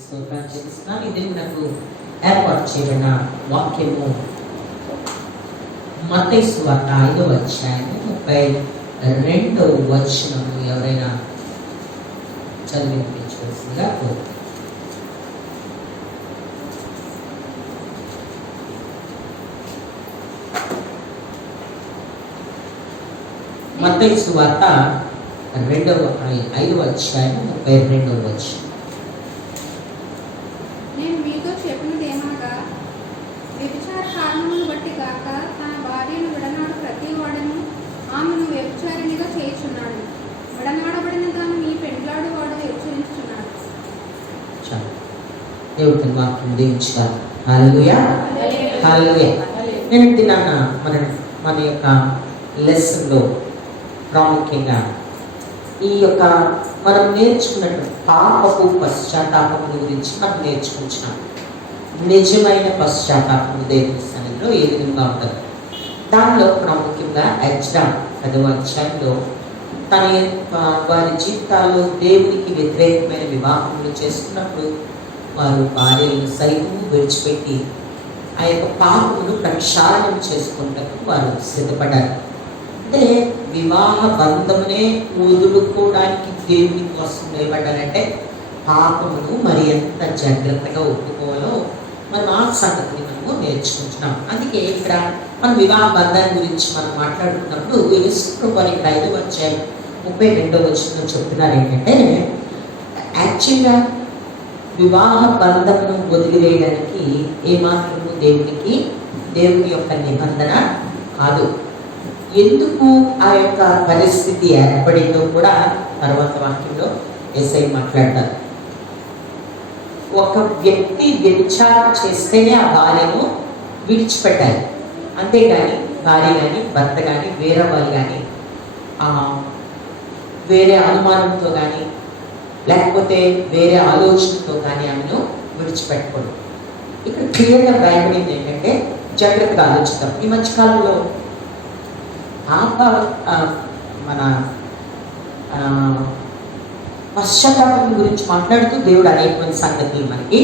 స్తోత్రాలు చెల్లిస్తున్నాను. ఇది నాకు ఏర్పాటు చేయబడిన వాక్యము మత్తయి సువార్త 5వ అధ్యాయము 32వ వచనము. ఎవరైనా చదివించవలసిందిగా కోరుతున్నాను. మత్తయి సువార్త 5వ అధ్యాయము 32వ వచనం. నేను మీతో చెప్పినదేమనగా, వ్యభిచార కారణమును బట్టి గాక తన భార్యను విడనాడు ప్రతి వాడును ఆమెను వ్యభిచారిణిగా చేయుచున్నాడు. విడనాడబడిన దాన్ని నీ పెండ్లాడు వాడు హెచ్చరించుచున్నాడు. చాలు. దేవుని వాక్యం దీవించాలి. హల్లెలూయా, హల్లెలూయా. నేను దినాన మన యొక్క లెసన్లో ప్రాముఖ్యంగా ఈ యొక్క మనం నేర్చుకున్నట్టు పాపపు పశ్చాత్తాపము గురించి మనం నేర్చుకుంటున్నాం. నిజమైన పశ్చాత్తాపము దేవుని సన్నిధిలో ఏ విధంగా ఉంటుంది. దానిలో ప్రాముఖ్యంగా ఎజ్రా 10వ అధ్యాయంలో తన వారి జీవితాల్లో దేవునికి వ్యతిరేకమైన వివాహములు చేసుకున్నప్పుడు వారు భార్యలను సైతం విడిచిపెట్టి ఆ యొక్క పాపమును ప్రక్షాళన చేసుకుంటూ వారు సిద్ధపడ్డారు. అంటే వివాహ బంధమునే వదులుకోవడానికి దేవుని కోసం నిలబడ్డారంటే పాపమును మరి ఎంత జాగ్రత్తగా ఒప్పుకోవాలో మనం ఆ సంగతిని మనము నేర్చుకుంటున్నాం. అందుకే ఇక్కడ మన వివాహ బంధాన్ని గురించి మనం మాట్లాడుకున్నప్పుడు యేసు వారి 5వ అధ్యాయం 32వ వచనంలో చెప్తున్నారు ఏంటంటే, యాక్చువల్గా వివాహ బంధమును వదిలివేయడానికి ఏమాత్రము దేవుని యొక్క నిబంధన కాదు. ఎందుకు ఆ యొక్క పరిస్థితి ఏర్పడిందో కూడా తర్వాత వాక్యంలో యేసయ్య మాట్లాడతారు. ఒక వ్యక్తి వ్యభిచారం చేస్తేనే ఆ భార్యను విడిచిపెట్టాలి. అంతేగాని భార్య కానీ భర్త కానీ వేరే వాళ్ళు కానీ వేరే అనుమానంతో కానీ లేకపోతే వేరే ఆలోచనతో కానీ ఆమెను విడిచిపెట్టకూడదు. ఇక్కడ క్లియర్గా రాయబడింది ఏంటంటే, జాగ్రత్తగా ఆలోచిద్దాం. ఈ మధ్యకాలంలో మన పశ్చాత్తాపం గురించి మాట్లాడుతూ దేవుడు అనేకమైన సంగతులు మనకి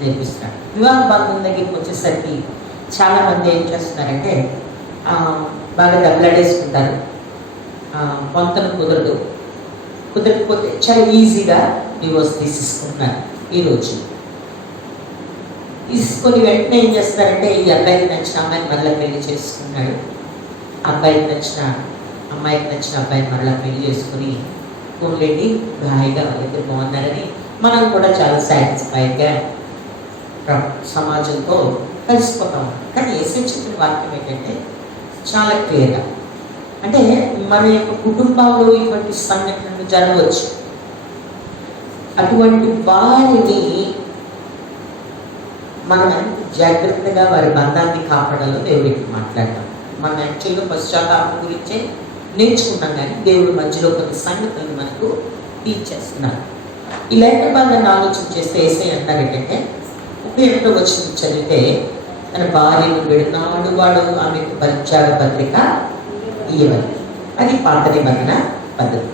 నేర్పిస్తాడు. వివాహ బంధం దగ్గరికి వచ్చేసరికి చాలామంది ఏం చేస్తున్నారంటే బాగా దెబ్బలాడేసుకుంటారు. పొంతను కుదరకపోతే చాలా ఈజీగా డివోర్స్ తీసేసుకుంటున్నారు. ఈరోజు తీసుకొని వెంటనే ఏం చేస్తారంటే, ఈ అబ్బాయికి నచ్చిన అమ్మాయిని మరలా పెళ్లి చేసుకున్నాడు, అమ్మాయికి నచ్చిన అబ్బాయిని మరలా పెళ్లి చేసుకుని పోలేండి హాయిగా వాళ్ళైతే బాగున్నారని మనం కూడా చాలా సాటిస్ఫైడ్గా సమాజంతో కలిసిపోతాం. కానీ యేసయ్య చెప్పిన వాక్యం ఏంటంటే చాలా క్లియర్గా, అంటే మన యొక్క కుటుంబాల్లో ఇటువంటి సంఘటనలు జరగవచ్చు. అటువంటి వారిని మనం జాగ్రత్తగా వారి బంధాన్ని కాపాడాలో దేవుడికి మాట్లాడతాం. మనం యాక్చువల్గా పశ్చాత్తాపం గురించే నేర్చుకున్నాం, కానీ దేవుడు మధ్యలో కొన్ని సంగతులను మనకు టీచ్ చేస్తున్నారు. ఈ లేఖన భాగాన్ని ఆలోచన చేస్తే యేసయ్య అంటారు ఏంటంటే, 31వ వచనం చదివితే, తన భార్యను విడనాడు వాడు ఆమెకు పరిత్యాగ పత్రిక ఇవ్వాలి. అది పాత నిబంధన పద్ధతి.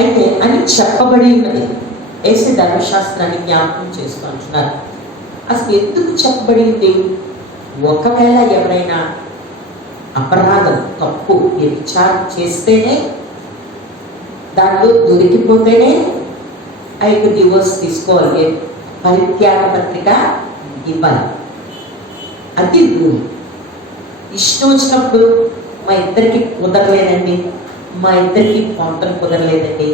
అయితే అని చెప్పబడి ఉన్నది. యేసయ్య ధర్మశాస్త్రాన్ని జ్ఞాపకం చేస్తూ అంటున్నారు. అసలు ఎందుకు చెప్పబడింది? ఒకవేళ ఎవరైనా అపరాధం తప్పు వ్యభిచారం చేస్తేనే, దానిలో దొరికిపోతేనే ఆయనకు డివోర్స్ తీసుకోవాలి, పరిత్యాగ పత్రిక ఇవ్వాలి. అది రూల్. ఇష్టం వచ్చినప్పుడు మా ఇద్దరికి కుదరలేదండి, మా ఇద్దరికి పొంతలు కుదరలేదండి,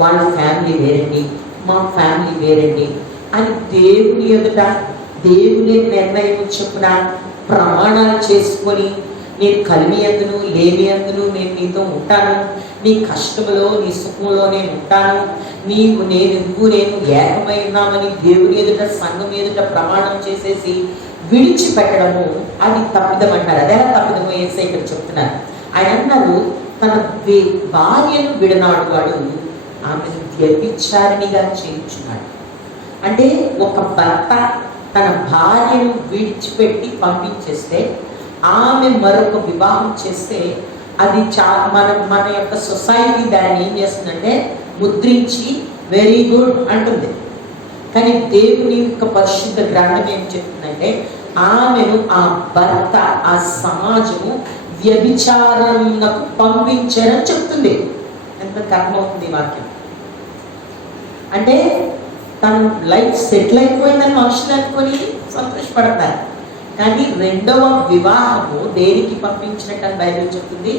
వాళ్ళ ఫ్యామిలీ వేరండి, మా ఫ్యామిలీ వేరండి అని దేవుని ఎదుట దేవుని నిర్ణయం చొప్పున ప్రమాణాలు చేసుకొని, నేను కలిమి అందును లేమి అందును నేను నీతో ఉంటాను, నీ కష్టంలో నీ సుఖంలో నేను ఉంటాను, నేను ఏకమై ఉన్నామని దేవుని ఎదుట సంఘం ఎదుట ప్రమాణం చేసేసి విడిచిపెట్టడము అది తప్పిదం అంటారు. అదే తప్పిదము యేసయ్య ఇక్కడ చెప్తున్నారు. ఆయన అన్నారు, తన భార్యను విడనాడు వాడు ఆమెను వ్యభిచారిణిగా చేయించున్నాడు. అంటే ఒక భర్త తన భార్యను విడిచిపెట్టి పంపించేస్తే, ఆమె మరొక వివాహం చేస్తే అది మన యొక్క సొసైటీ దాన్ని ఏం చేస్తుందంటే ముద్రించి వెరీ గుడ్ అంటుంది. కానీ దేవుని యొక్క పరిశుద్ధ గ్రంథం ఏం చెప్తుందంటే ఆమెను ఆ భర్త, ఆ సమాజము వ్యభిచారంకు పంపించారని చెప్తుంది. ఎంత కర్మ అవుతుంది ఈ వాక్యం. అంటే తన లైఫ్ సెటిల్ అయిపోయిందని మనుషులు అనుకొని సంతోషపడతారు, కానీ రెండవ వివాహము దేనికి పంపించినట్టు బైబిల్ చెప్తుంది?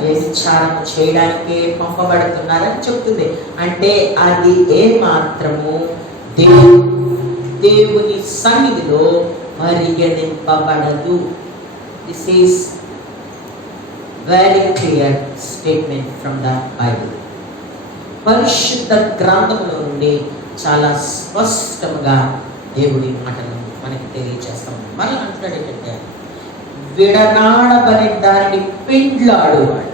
వ్యభిచారం చేయడానికే పంపబడుతున్నారని చెప్తుంది. అంటే అది ఏ మాత్రము దేవుని సన్నిధిలో పరిగణింపబడదు. This is very clear statement from the Bible. పరిశుద్ధ గ్రంథంలో నుండి చాలా స్పష్టంగా దేవుడి మాటలు మనకి తెలియజేస్తాం. మళ్ళీ అంటున్నాడు ఏంటంటే విడనాడబడి దానిని పెండ్లాడువాడు.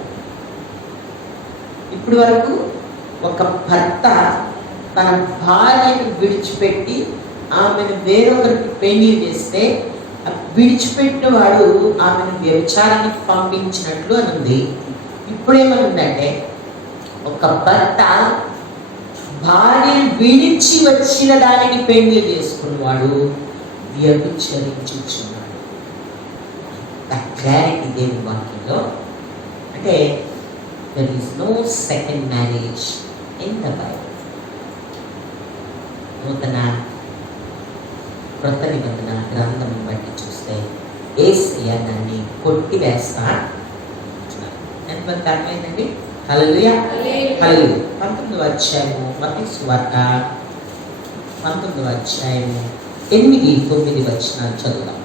ఇప్పటి వరకు ఒక భర్త తన భార్యను విడిచిపెట్టి ఆమెను వేరొకరికి పెళ్లి చేస్తే విడిచిపెట్టిన వాడు ఆమెను వ్యభిచారానికి పంపించినట్లు అని ఉంది. ఇప్పుడేమనుందంటే ఒక భర్త భార్యను విడిచి వచ్చిన దానిని పెళ్లి చేసుకున్నవాడు వ్యభిచరించుచున్నాడు. క్లారిటీ దేవుని వాక్యంలో. అంటే there is no second marriage in the Bible. నూతన క్రొత్త నిబంధన గ్రంథం బట్టి చూస్తే యేసయ్య దాన్ని కొట్టివేస్తా. ఎంతమంది అర్థమైందండి? హల్లెలూయా, హల్లెలూయా. 19వ అధ్యాయము మత్తయి సువార్త 19వ అధ్యాయము 8-9 వచనాలు చదువుదాం.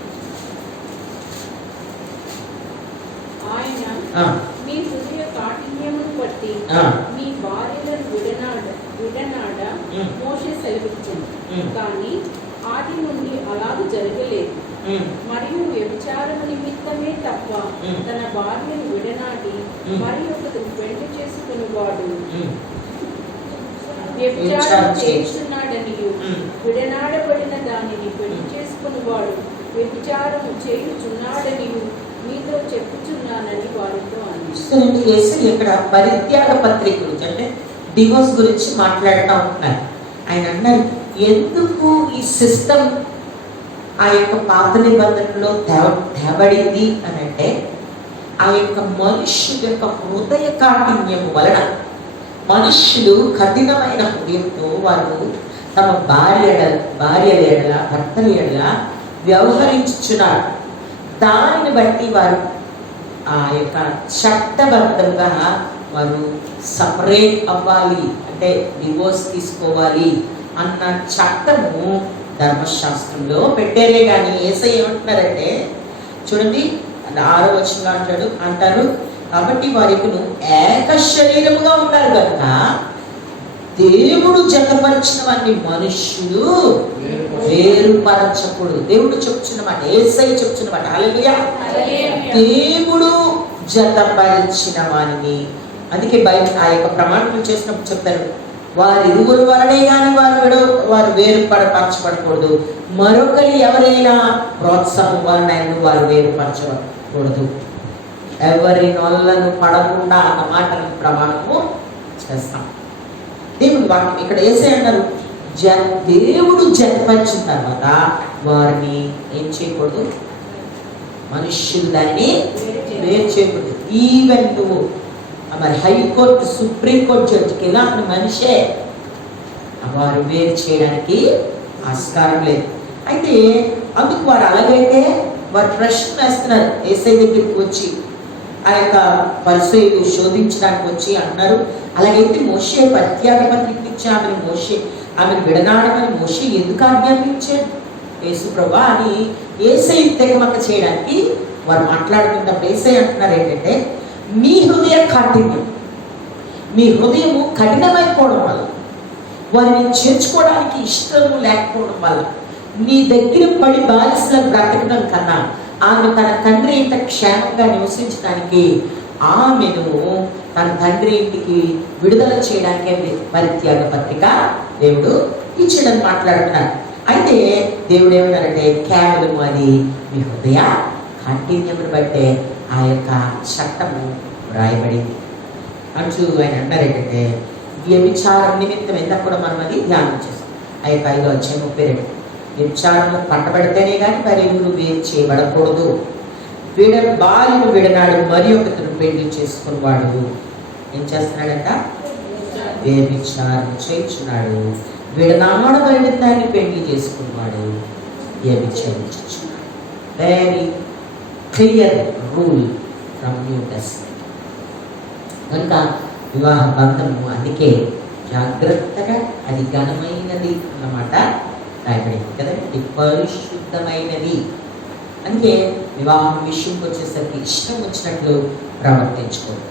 మీ హృదయ కాఠిన్యమును బట్టి మీ భార్యలను విడనాడ మోషే సెలవిచ్చింది, కానీ ఆది నుండి అలాగూ జరగలేదు. మరియు వ్యభిచారము నిమిత్తమే తప్ప తన భార్యను విడనాడి మరి ఒకరు పెళ్లి చేసుకునేవాడు వ్యభిచారం చేస్తున్నాడనియు, విడనాడబడిన దానిని పెళ్లి చేసుకునేవాడు వ్యభిచారము చేయుచున్నాడనియు మీతో చెప్పుచున్నానని వారితో అన్నారు. ఇక్కడ పరిత్యాగ పత్రిక గురించి అంటే డివోర్స్ గురించి మాట్లాడుతూ ఉంటున్నారు. ఆయన అన్నారు, ఎందుకు ఈ సిస్టమ్ ఆ యొక్క పాత నిబంధనలో తేబడింది అని అంటే ఆ యొక్క మనుష్యుల యొక్క హృదయ కాఠిన్యం వలన మనుష్యులు కఠినమైన హృదయంతో వారు తమ భార్యల ఎడల భర్తల ఎడల వ్యవహరించుచున్నారు. దానిని బట్టి వారు ఆ యొక్క చట్టబద్ధంగా వారు సపరేట్ అవ్వాలి, అంటే డివోర్స్ తీసుకోవాలి అన్న చట్టము ధర్మశాస్త్రంలో పెట్టేరే. కానీ యేసయ్య ఏమంటున్నారంటే చూడండి 6వ వచనంలో అంటారు, కాబట్టి వారికి ఏక శరీరముగా ఉన్నారు కనుక దేవుడు జతపరిచిన వారిని మనుష్యుడు వేరుపరచకూడదు. దేవుడు చెప్తున్నమాట, యేసయ్య చెప్తున్నమాట. హల్లెలూయా. దేవుడు జతపరిచిన వారిని, అందుకే బయట ఆ యొక్క ప్రమాణం చేసినప్పుడు చెప్తారు, వారి ఇరువురు వలనే కానీ వారు వేరుపరచబడకూడదు, మరొకరి ఎవరైనా ప్రోత్సాహం వలన వారు వేరుపరచకూడదు, ఎవరి నొల్లను పడకుండా అన్న మాటలను ప్రమాణము చేస్తాం. దేవుని వాక్యం ఇక్కడ యేసయ్య అన్నారు, దేవుడు జతపరిచిన తర్వాత వారిని ఏం చేయకూడదు, మనుష్యులు దాన్ని వేరు చేయకూడదు. ఈవెన్ నువ్వు మరి హైకోర్టు సుప్రీంకోర్టు జడ్జికి ఎలా మనిషే వారు వేరు చేయడానికి ఆస్కారం లేదు. అయితే అందుకు వారు అలాగైతే వారు ప్రశ్న వేస్తున్నారు. యేసయ్య దగ్గరికి వచ్చి ఆ యొక్క పరిసయ్యులు శోధించడానికి వచ్చి అన్నారు, అలాగైతే మోషే పరిత్యాగ పత్రిక ఇచ్చి ఆమెను విడనాడమని మోషే ఎందుకు ఆజ్ఞాపించాడు యేసు ప్రభువా అని యేసయ్య తెగమక చేయడానికి వారు మాట్లాడుతున్నప్పుడు యేసయ్య అంటున్నారు ఏంటంటే, మీ హృదయ కాఠిన్యం, మీ హృదయము కఠినమైపోవడం వల్ల, వారిని చేర్చుకోవడానికి ఇష్టం లేకపోవడం వల్ల, నీ దగ్గర పడి బాలిసలా బ్రతకడం కన్నా ఆమె తన తండ్రి ఇంట క్షేమంగా నివసించడానికి ఆమెను తన తండ్రి ఇంటికి విడుదల చేయడానికే పరిత్యాగ పత్రిక దేవుడు ఇచ్చాడని మాట్లాడుతున్నారు. అయితే దేవుడు ఏమన్నారంటే, కేవలం అది మీ హృదయ కాఠిన్యమును బట్టే ఆ యొక్క చట్టము రాయబడింది అంటూ ఆయన అన్నారు ఏంటంటే, వ్యభిచారం నిమిత్తం ఎంత కూడా మనం అది ధ్యానం చేస్తాం. ఆ యొక్క 5వ అధ్యాయం 32. వ్యభిచారము పట్టబడితేనే కానీ మరి ఇరువురు వేరు చేయబడకూడదు. భార్యను విడనాడు మరి ఒకతను పెళ్లి చేసుకున్నవాడు ఏం చేస్తున్నాడంట? వ్యభిచారం చేయించున్నాడు. విడనాడబడిన దాన్ని పెళ్లి చేసుకున్నవాడు వ్యభిచరించున్నాడు. Very clear rule from New Testament. కనుక వివాహ బంధము అందుకే జాగ్రత్తగా అది ఘనమైనది అన్నమాట రాయబడింది కదండి. ఇది పరిశుద్ధమైనది. అందుకే వివాహం విషయంకి వచ్చేసరికి ఇష్టం వచ్చినట్లు ప్రవర్తించుకోరు.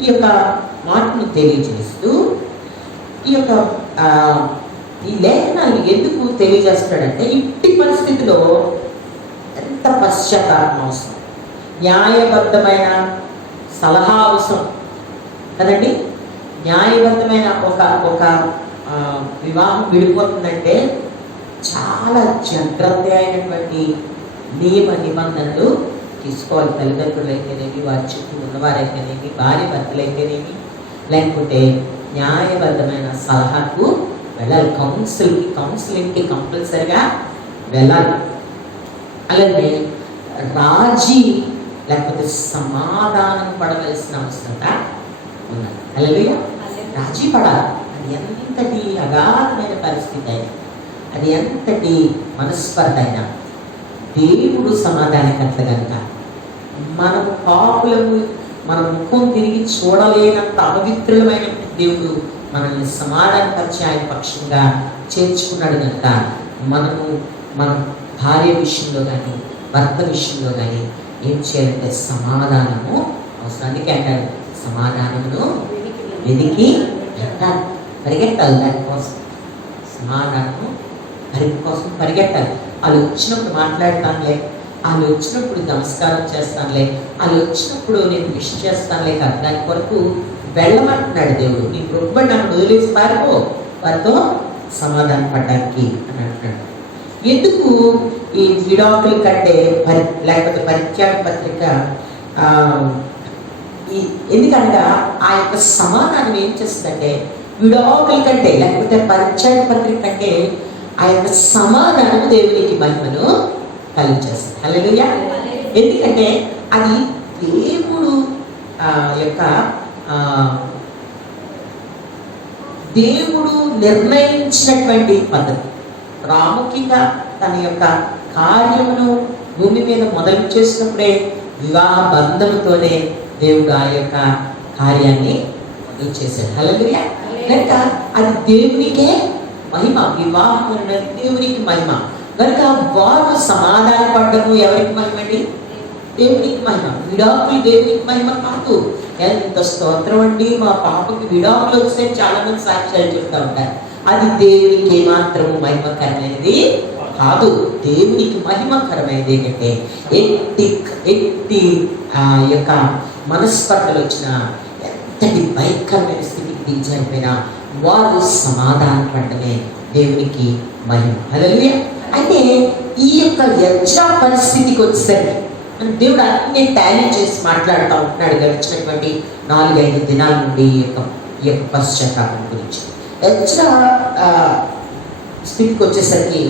ఈ యొక్క మాటను తెలియజేస్తూ ఈ లేఖనాలు ఎందుకు తెలియజేస్తాడంటే ఇట్టి పరిస్థితిలో ఎంత పశ్చాత్తాపం అవసరం, న్యాయబద్ధమైన సలహా అవసరం కదండి. న్యాయబద్ధమైన ఒక వివాహం విడిపోతుందంటే చాలా జాగ్రత్త అయినటువంటి నియమ నిబంధనలు తీసుకోవాలి. తల్లిదండ్రులు అయితేనేమి, వారి చుట్టూ ఉన్నవారైతేనేమి, భార్య భర్తలు అయితేనేమి, లేకపోతే న్యాయబద్ధమైన సలహాకు వెళ్ళాలి. కౌన్సిలింగ్కి కంపల్సరిగా వెళ్ళాలి. అలాగే రాజీ లేకపోతే సమాధానం పడవలసిన అవసరత ఉన్నది. హల్లెలూయా. రాజీ పడాలి. అది ఎంతటి అగాధమైన పరిస్థితి అయినా, అది ఎంతటి మనస్పర్ధ అయినా దేవుడు సమాధానకర్త కనుక మనము పాపులము, మన ముఖం తిరిగి చూడలేనంత అపవిత్రులమైన దేవుడు మనల్ని సమాధానపరిచి ఆయన పక్షంగా చేర్చుకున్నాడు కనుక మన భార్య విషయంలో కానీ భర్త విషయంలో కానీ ఏం చేయాలంటే సమాధానము అవసరం. అందుకే అంటాడు సమాధానమును వెతికి పరిగెట్టాలి. దానికోసం సమాధానము కోసం పరిగెట్టాలి. వాళ్ళు వచ్చినప్పుడు మాట్లాడతానులే, వాళ్ళు వచ్చినప్పుడు నమస్కారం చేస్తానులే, వాళ్ళు వచ్చినప్పుడు నేను విష్ చేస్తానులే కాదు. దాని కొరకు వెళ్ళమంటున్నాడు దేవుడు. నీ రొక్కబడి నాకు వదిలేసి పారిపో, వారితో సమాధానం పడడానికి అని అంటున్నాడు. ఎందుకు ఈ విడాకుల కంటే లేకపోతే పరిత్యాగ పత్రిక ఎందుకనగా ఆ యొక్క సమాధానం ఏం చేస్తుందంటే విడాకుల కంటే లేకపోతే పరిత్యాగ పత్రిక కంటే ఆ యొక్క సమాధానం దేవునికి మహిమను కలిగజేస్తుంది. హల్లెలూయా. ఎందుకంటే అది దేవుడు యొక్క దేవుడు నిర్ణయించినటువంటి పద్ధతి. ప్రాముఖ్యంగా తన యొక్క కార్యమును భూమి మీద మొదలు చేసినప్పుడే వివాహ బంధముతోనే దేవుడు ఆ యొక్క కార్యాన్ని మొదలు చేశాడు. హల్లెలూయా. కనుక అది దేవునికే మహిమ. వివాహం అనేది దేవునికి మహిమ కనుక వారు సమాధాన పడ్డము ఎవరికి మహిమ అండి? దేవునికి మహిమ. విడాకులు దేవునికి మహిమ కాదు. ఎంత స్తోత్రం అండి, మా పాపకి విడాకులు వస్తే చాలా మంది సాక్ష్యాలు చెప్తూ ఉంటారు. అది దేవునికి మాత్రము మహిమకరమైనది కాదు. దేవునికి మహిమకరమైనది ఏంటంటే ఎట్టి యొక్క మనస్పర్ధలు వచ్చిన ఎంతటి భయంకరమైన స్థితికి దిగజారిపోయినా వారు సమాధాన పడటమే దేవునికి మహిమ. హల్లెలూయా. అయితే ఈ యొక్క యజ్ఞ పరిస్థితికి వచ్చేసరికి దేవుడు అన్ని టాలీ చేసి మాట్లాడుతూ ఉంటున్నాడు గడిచినటువంటి 4-5 దినాల నుండి ఈ యొక్క పశ్చాత్తాపం గురించి. యజ్ఞ స్థితికి వచ్చేసరికి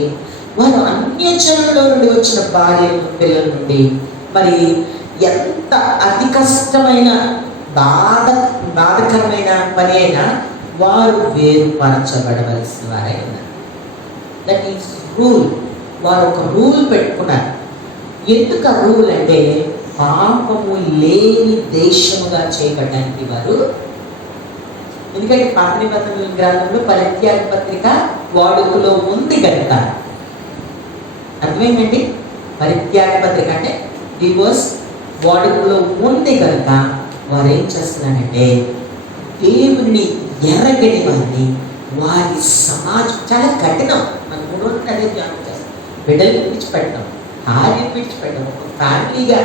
వారు అన్యజనుల నుండి వచ్చిన భార్యల పిల్లల నుండి మరి ఎంత అతి కష్టమైన బాధకరమైన పని అయినా వారు వేరుపరచబడవలసిన వారై ఉన్నారు. That is rule. వారు ఒక రూల్ పెట్టుకున్నారు. ఎందుకు ఆ రూల్ అంటే పాపము లేని దేశముగా చేయబడడానికి వారు. ఎందుకంటే పాత నిబంధనల గ్రంథంలో పరిత్యాగ పత్రిక వాడుకలో ఉంది కనుక. అర్థమైందండి? పరిత్యాగ పత్రిక అంటే డివోర్స్ వాడుకలో ఉంది కనుక వారు ఏం చేస్తున్నారంటే దేవుని ఎరగని వారిని వారి సమాజం చాలా కఠినం. మన 3 రోజులు అదే ధ్యానం చేస్తాం. బిడ్డలు విడిచిపెట్టడం, భార్య విడిచిపెట్టడం, ఒక ఫ్యామిలీగా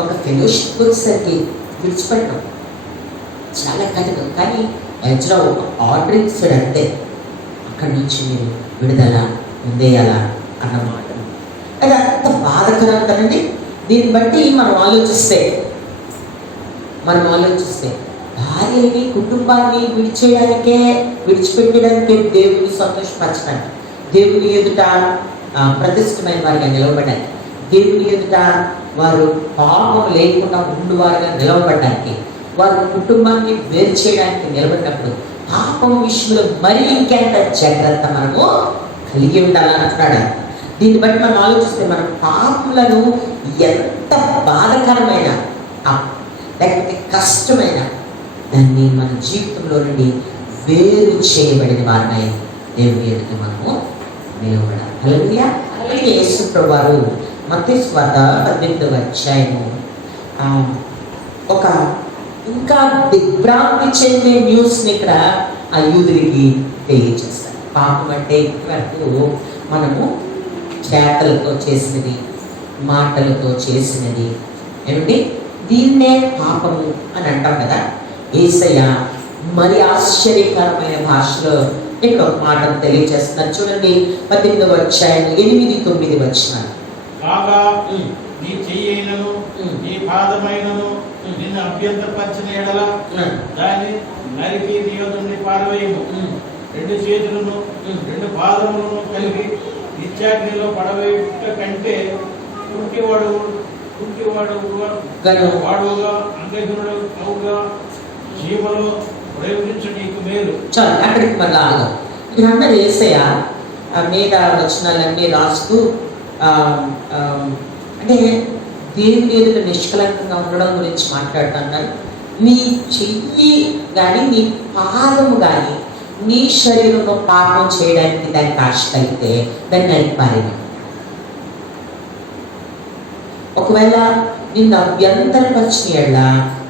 ఒక ఫెలోషిప్ వచ్చేసరికి విడిచిపెట్టడం చాలా కఠినం. కానీ ఎజ్రా ఒక ఆర్డర్ ఇచ్చాడు అంతే, అక్కడి నుంచి మీరు విడుదల ఉందేయాలా అన్నమాట. అది అంత బాధకరం కదండి. దీన్ని బట్టి మనం ఆలోచిస్తే భార్యని కుటుంబాన్ని విడిచేయడానికే విడిచిపెట్టడానికే దేవుని సంతోషపరచడానికి దేవుని ఎదుట ప్రతిష్టమైన వారిగా నిలవబడ్డానికి, దేవుని ఎదుట వారు పాపం లేకుండా ఉండువారుగా నిలవబడ్డానికి, వారి కుటుంబాన్ని వేరు చేయడానికి నిలబడినప్పుడు పాపం విషయంలో మరీ ఇంకెంత జాగ్రత్త మనము కలిగి ఉండాలంటున్నాడు. దీన్ని బట్టి మనం ఆలోచిస్తే మన పాపములను ఎంత బాధకరమైన లేకపోతే కష్టమైన దాన్ని మన జీవితంలో నుండి వేరు చేయబడిన వారినై దేవుని ఎదుట మనము నిలబడాలి. హల్లెలూయా. అలాగే యేసు ప్రభువారు మత్తయి సువార్త 18వ అధ్యాయము ఒక ఇంకా దిగ్భ్రాంతి చెందే న్యూస్ని ఇక్కడ ఆ యూదుడికి తెలియజేస్తారు. పాపం అంటే ఇప్పటివరకు మనము చేతలతో చేసినది, మాటలతో చేసినది ఏమిటి, దీన్నే పాపము అని అంటాం కదా. యేసయ్య మరి ఆశ్చర్యకరమైన భాషలో ఇక్కడ ఒక మాటను తెలియజేస్తున్నారు. చూడండి 18వ అధ్యాయం 8-9 వచనాలు. కాగా నీ చెయ్యైనను నీ పాదమైనను నిన్ను అభ్యంతరపరిచిన ఎడల దాన్ని నరికి నీ యొద్ద నుండి పారవేయము. రెండు చేతులను రెండు పాదములను కలిగి నిత్యాగ్నిలో పడవేయుట కంటే వాడుగా అంగగుణుడు అవుగా జీవలో ప్రయోగించు నీకు మేలు. చాలు, అక్కడికి మళ్ళీ ఆగం. ఇక్కడ అన్నది యేసయ్య మీద వచనాలన్నీ రాస్తూ అంటే దేవుని ఎదుట నిష్కలంకంగా ఉండడం గురించి మాట్లాడుతున్నారు. నీ చెయ్యి కానీ నీ పాదము కానీ నీ శరీరంలో పాపం చేయడానికి దానికి ఆశ కలిగితే దాన్ని నరికి పారేయడం. ఒకవేళ నిన్ను అభ్యంతరపరిచిన ఎడల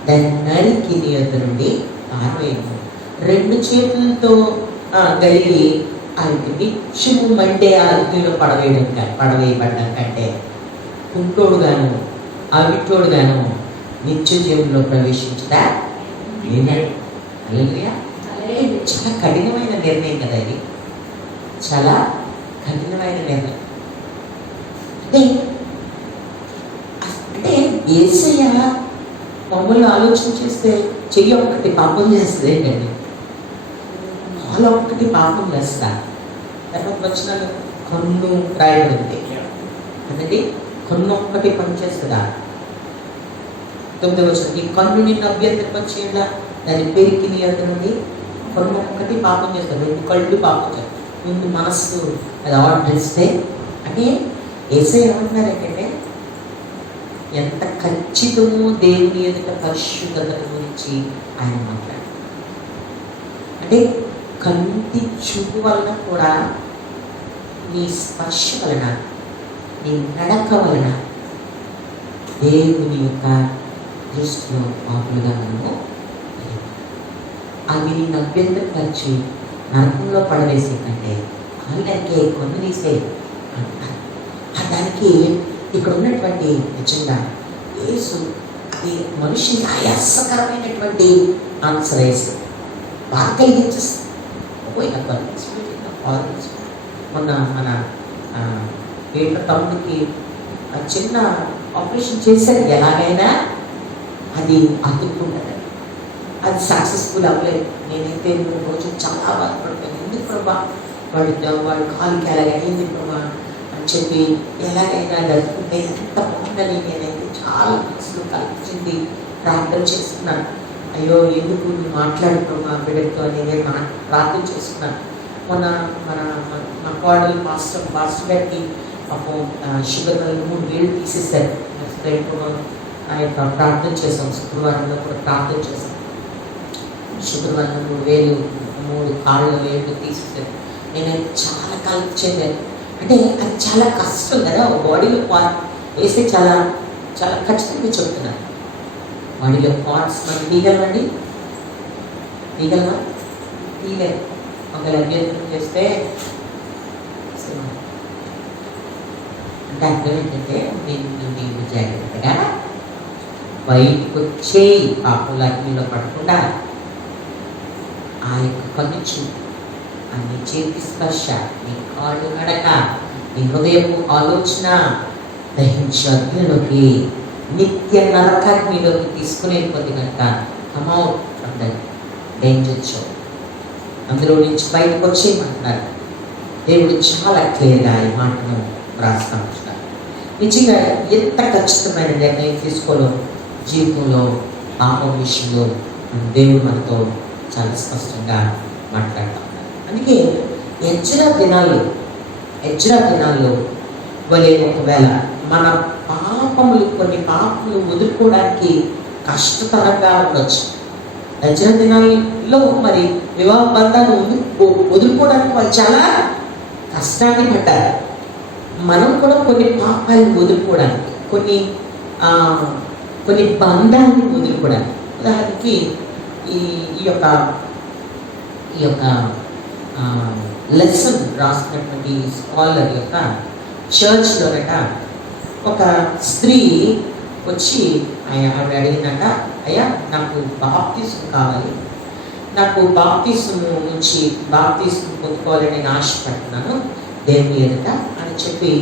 దాన్ని నరికి నీ యొద్ద నుండి పారవేయము. రెండు చేతులతో గలిగి అగ్ని నిత్యము మండే ఆ అగ్నిలో పడవేయబడ్డం కంటే కుంటోడుగాను అవిటోడుగాను నిత్య జీవంలో ప్రవేశించదా? హల్లెలూయా. చాలా కఠినమైన నిర్ణయం కదా ఇది, చాలా కఠినమైన నిర్ణయం. అంటే యేసయ్య మమ్మల్ని ఆలోచన చేస్తే చెయ్యి ఒక్కటి పాపం చేస్తుంది ఏంటండి, కాలు ఒక్కటి పాపం చేస్తా. తర్వాత వచ్చిన కన్ను రాయబడింది అన్నది, కన్ను ఒక్కటి పనిచేస్తుందా? 9వ వచనం, నీ కన్ను నిన్ను అభ్యంతరపరిచేలా దాని పెరికి నీ యొద్ద నుండి కన్ను ఒక్కటి పాపం చేస్తారు, రెండు కళ్ళు పాపం చేస్తారు, ముందు మనస్సు అది ఆర్డర్ ఇస్తే. అంటే యేసయ్య ఏమంటున్నారు ఏంటంటే ఎంత ఖచ్చితమో దేవుని ఎదుట పరిశుద్ధత గురించి ఆయన మాట్లాడారు. అంటే కంటి చూపు వలన కూడా నీ స్పర్శ వలన నీ నడక వలన దేవుని యొక్క దృష్టిలో పాపులుగా మనము అవి నిన్ను అభ్యంతరపరిచి నరకంలో పడవేసే కంటే వాళ్ళకే కొందనీసే అంటారు. దానికి ఇక్కడ ఉన్నటువంటి నిజంగా యేసు అది మనిషిని ఆయాసకరమైనటువంటి ఆన్సర్ వేసి బాగా కలిగించేస్తుంది. మొన్న మన పేట తమ్ముడికి చిన్న ఆపరేషన్ చేశారు, ఎలాగైనా అది అతుక్కుంటుంది, అది సక్సెస్ఫుల్ అవ్వలేదు. నేనైతే రోజు చాలా బాధపడిపోయాను. ఎందుకు ప్రభా వాడి కాలుకి ఎలాగైంది ప్రభా అని చెప్పి ఎలాగైనా జరుపుకుంటే ఎంత బాగుందని నేనైతే చాలా మనసులో కల్పించింది, ప్రార్థన చేస్తున్నాను. అయ్యో ఎందుకు నువ్వు మాట్లాడుతున్నావు మా బిడ్డతో అని నేను ప్రార్థన చేస్తున్నాను. మొన్న మా కోడలు మాస్టర్ గారికి పాపం షుగర్ 3 వేలు తీసేసారు. ఆ యొక్క ప్రార్థన చేసాం, శుక్రవారంలో కూడా ప్రార్థన చేసాం. శుక్రవారం 3 వేలు 3 కాళ్ళ వేలు తీసేసారు. నేనైతే చాలా కలుపు చెందాను. అంటే అది చాలా కష్టం కదా, బాడీలో వేస్తే చాలా చాలా ఖచ్చితంగా చెప్తున్నాను. బాడీలో పార్ట్స్ మనం తీయగలమండి, తీయగలమా? తీయలేదు. ఒకవేళ అభ్యర్థన చేస్తే అంటే అర్థం ఏంటంటే నీవు జాగ్రత్తగా బయటకు వచ్చేయి, పాపంలో అగ్నిలో పడకుండా. ఆ యొక్క కన్ను చూపు, నీ చేతి స్పర్శ, నీ కాళ్ళు నడక, నీ హృదయపు ఆలోచన దహించు అగ్నిలోకి, నిత్య నరకాగ్నిలోకి తీసుకునేపోతే కనుక come out from that danger zone, అందులో నుంచి బయటకు వచ్చేయమంటున్నారు. దేవుడు చాలా క్లియర్గా ఈ మాటను రాస్తా ఉంటున్నారు. నిజంగా ఎంత ఖచ్చితమైన నిర్ణయం తీసుకోలో జీవితంలో పాపం విషయంలో దేవుడు మనతో చాలా స్పష్టంగా మాట్లాడుతూ ఉన్నారు. అందుకే ఎజ్రా దినాల్లో వలె ఒకవేళ మన కొన్ని పాపములు వదులుకోవడానికి కష్టతరంగా ఉండొచ్చు. ఎజ్రా దినాల్లో మరి వివాహ బంధాన్ని వదులుకోవడానికి వాళ్ళు చాలా కష్టాన్ని పడ్డారు. మనం కూడా కొన్ని పాపాలను వదులుకోవడానికి కొన్ని బంధాన్ని వదులుకోవడానికి, ఉదాహరణకి ఈ యొక్క లెసన్ రాసినటువంటి స్కాలర్ యొక్క చర్చ్లోనట ఒక స్త్రీ వచ్చి ఆవిడ అడిగినట, అయ్యా నాకు బాప్తిసం కావాలి, నాకు బాప్తిసం నుంచి బాప్తిసం పొందుకోవాలని నేను ఆశపడుతున్నాను దేవుని ఎదుట అని చెప్పి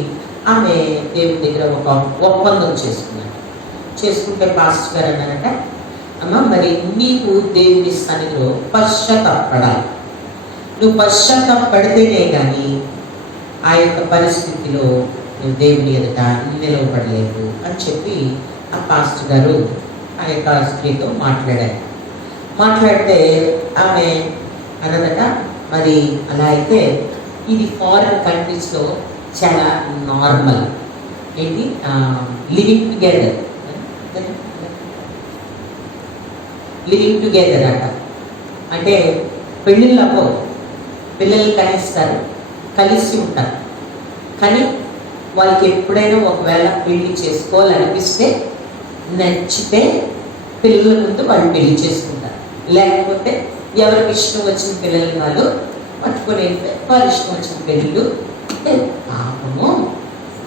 ఆమె దేవుని దగ్గర ఒక ఒప్పందం చేసుకుంటే పాస్టర్ గారు అన్నారట, అమ్మ మరి నీకు దేవుని సన్నిధిలో పశ్చాత్తాపడాలి, నువ్వు పశ్చాత్తాపడితేనే కానీ ఆ యొక్క పరిస్థితిలో నువ్వు దేవుని ఎదుట నిలవబడలేవు అని చెప్పి ఆ పాస్టర్ గారు ఆ యొక్క స్త్రీతో మాట్లాడితే ఆమె అన్నదట, మరి అలా అయితే ఇది ఫారిన్ కంట్రీస్లో చాలా నార్మల్, ఏంటి లివింగ్ టుగెదర్ అంట. అంటే పెళ్ళిళ్ళలో పిల్లలు కనిస్తారు, కలిసి ఉంటారు, కానీ వాళ్ళకి ఎప్పుడైనా ఒకవేళ పెళ్లి చేసుకోవాలనిపిస్తే నచ్చితే పిల్లల ముందు వాళ్ళు పెళ్లి చేసుకుంటారు, లేకపోతే ఎవరికి ఇష్టం వచ్చిన పిల్లల్ని వాళ్ళు పట్టుకొని వెళ్తే వారి ఇష్టం వచ్చిన పెళ్ళిళ్ళు. పాపము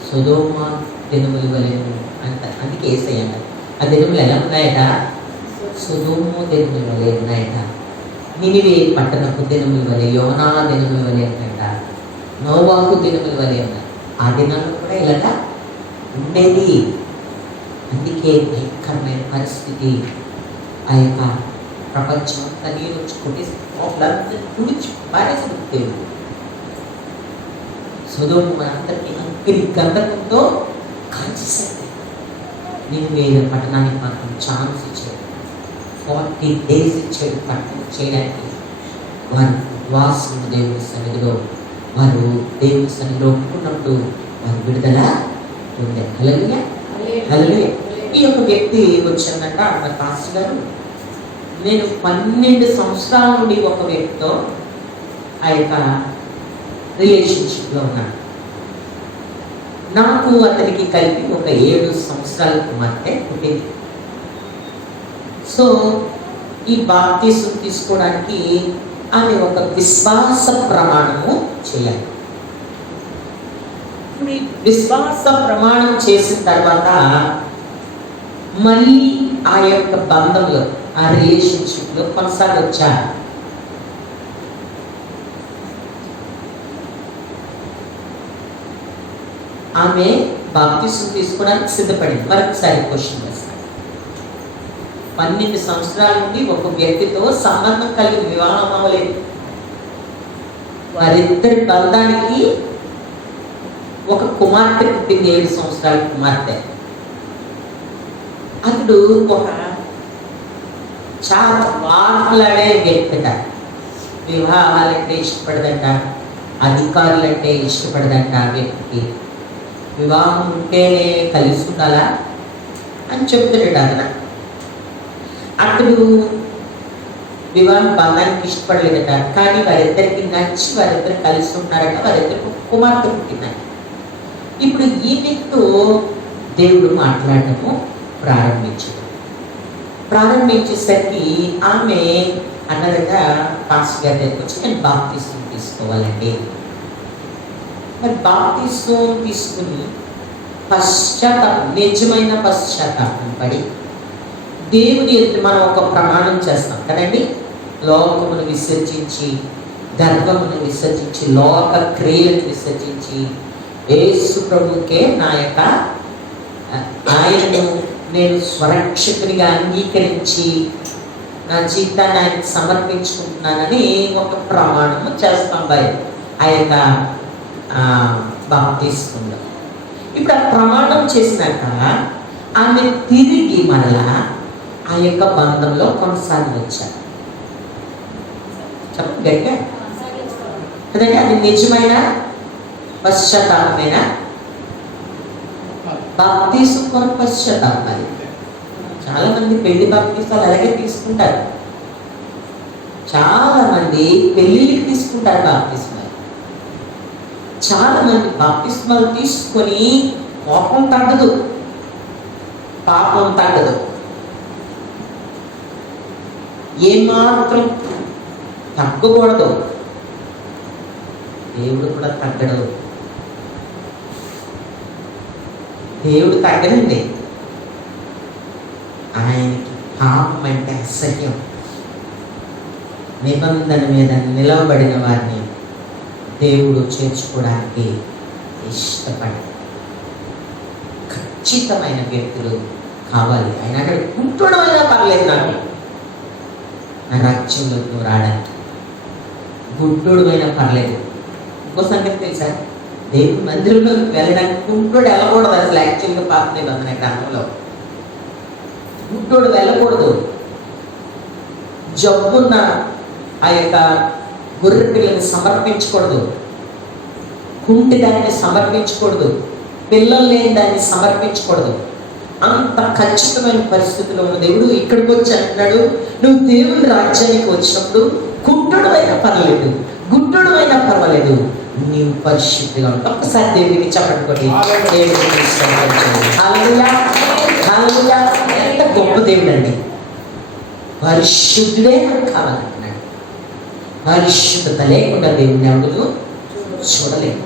సొదొమ దినములు వలెను అంటారు. అందుకే యేసయ్య అన్నారు ఆ దినములు ఎలా ఉన్నాయట, సొదొమ దినముల వలె ఉన్నాయట, నినివే పట్టణపు దినముల వలె, యోనా దినముల వలె ఉన్నాయట, నోవాహు దినముల వలె ఉన్నాయి. ఆ దినాల్లో కూడా ఇలాగ ఉండేది. అందుకే భయంకరమైన పరిస్థితి. ఆ యొక్క ప్రపంచం అంతా నీరు వచ్చి కొట్టేసి తుడిచి పారేసిన దేవుడు సొదొమ మనందరికీ అంకిరి గంధకంతో కాల్చేశాడు. నేను వేరే పట్టణానికి మాత్రం ఛాన్స్ ఇచ్చాడు, 40 days ఇచ్చాడు పట్టణం చేయడానికి. వారు వాసం దేవుని సన్నిధిలో వారు దేవుని సన్నిధిలో ఒప్పుకున్నప్పుడు వారు విడుదల పొందారు. హల్లెలూయా. ఈ యొక్క వ్యక్తి వచ్చిందంట, మరి పాస్టర్ గారు నేను 12 సంవత్సరాల నుండి ఒక వ్యక్తితో ఆ యొక్క రిలేషన్షిప్లో ఉన్నాను, నాకు అతనికి కలిపి ఒక 7 సంవత్సరాల కుమార్తె పుట్టింది. సో ఈ బాప్తిసం తీసుకోవడానికి ఆమె ఒక విశ్వాస ప్రమాణము చేయాలి. ఇప్పుడు ఈ విశ్వాస ప్రమాణం చేసిన తర్వాత మళ్ళీ ఆ యొక్క బంధంలో ఆ రిలేషన్షిప్లో కొనసాగొచ్చా? ఆమె బాప్తిసం తీసుకోవడానికి సిద్ధపడింది. మరొకసారి క్వశ్చన్ వేస్తాను. 12 సంవత్సరాల నుండి ఒక వ్యక్తితో సంబంధం కలిగి వివాహం అవ్వలేదు. వారిద్దరి బంధానికి ఒక కుమార్తె పుట్టింది, 7 సంవత్సరాల కుమార్తె. అతడు ఒక చాలా మాట్లాడే వ్యక్తిట. వివాహాలంటే ఇష్టపడదంట, అధికారులంటే ఇష్టపడదంట. ఆ వ్యక్తికి వివాహం ఉంటేనే కలిసి ఉండాలా అని చెప్తున్నాడు. అతడు వివాహం బంధానికి ఇష్టపడలేదట, కానీ వారిద్దరికి నచ్చి వారిద్దరు కలిసి ఉన్నారట. వారిద్దరికి కుమార్తె పుట్టిందట. ఇప్పుడు ఈమెతో దేవుడు మాట్లాడటము ప్రారంభించేసరికి ఆమె అన్నదట, పాస్టర్ గారి దగ్గరికి వచ్చి నేను బాప్తిసం తీసుకోవాలండి. మరి బాప్తిసం తీసుకుని నిజమైన పశ్చాత్తాపం పడి దేవుని ఎదుట మనం ఒక ప్రమాణం చేస్తాం కదండి. లోకమును విసర్జించి, గర్వమును విసర్జించి, లోక క్రియలను విసర్జించి, యేసు ప్రభుకే నా యొక్క ఆయనను నేను స్వరక్షకునిగా అంగీకరించి నా జీవితాన్ని ఆయనకు సమర్పించుకుంటున్నానని ఒక ప్రమాణము చేస్తాం. ఆ యొక్క బాప్తిస్మంలో. ఇప్పుడు ఆ ప్రమాణం చేసినాక ఆమె తిరిగి మరలా ఆ యొక్క బంధంలో కొనసాగి వచ్చారు. చెప్పండి గట్టిగా. కదండి, అది నిజమైన పశ్చాత్తాపమైన బాప్తీసం కొరకు పశ్చాత్తాపాలి. చాలా మంది పెళ్లి బాప్తీసాలు అలాగే తీసుకుంటారు. చాలా మంది పెళ్లిళ్ళకి తీసుకుంటారు బాప్తిస్మాలు. చాలా మంది బాప్తిస్మాలు తీసుకొని కోపం తగ్గదు, పాపం తగ్గదు, ఏమాత్రం తగ్గకూడదు. దేవుడు కూడా తగ్గడు. దేవుడు తగ్గడండి. ఆయనకి పాపం అంటే అసహ్యం. నిబంధన మీద నిలవబడిన వారిని దేవుడు చేర్చుకోవడానికి ఇష్టపడి ఖచ్చితమైన వ్యక్తులు కావాలి. ఆయన అక్కడ కుంటుడమైనా పర్లేదు, నాకు నా రాజ్యంలోకి నువ్వు రావడానికి గుడ్డోడుమైనా పర్లేదు. ఇంకో సంగతి తెలుసా, దేవుడి మందిరంలోకి వెళ్ళడానికి కుంటుడు వెళ్ళకూడదు. అసలు యాక్చువల్గా పాత నిబంధన గ్రంథంలో గుడ్డోడు వెళ్ళకూడదు. జబ్బున్న ఆ యొక్క గొర్రె పిల్లని సమర్పించకూడదు, కుంటి దాన్ని సమర్పించకూడదు, పిల్లలు లేని దాన్ని సమర్పించకూడదు. అంత ఖచ్చితమైన పరిస్థితిలో ఉన్న దేవుడు ఇక్కడికి వచ్చి అంటున్నాడు, నువ్వు దేవుని రాజ్యానికి వచ్చినప్పుడు కుంటుడు అయినా పర్వాలేదు, గుడ్డుడు అయినా పర్వాలేదు, నీవు పరిశుద్ధిగా ఉంటావు. ఒక్కసారి దేవుడికి చెప్పట్టుకోండి. ఎంత గొప్ప దేవుడు అండి. పరిశుద్ధుడే మనకు కావాలంటున్నాడు. పరిశుద్ధత లేకుండా దేవుడిని ఎవరు చూడలేదు.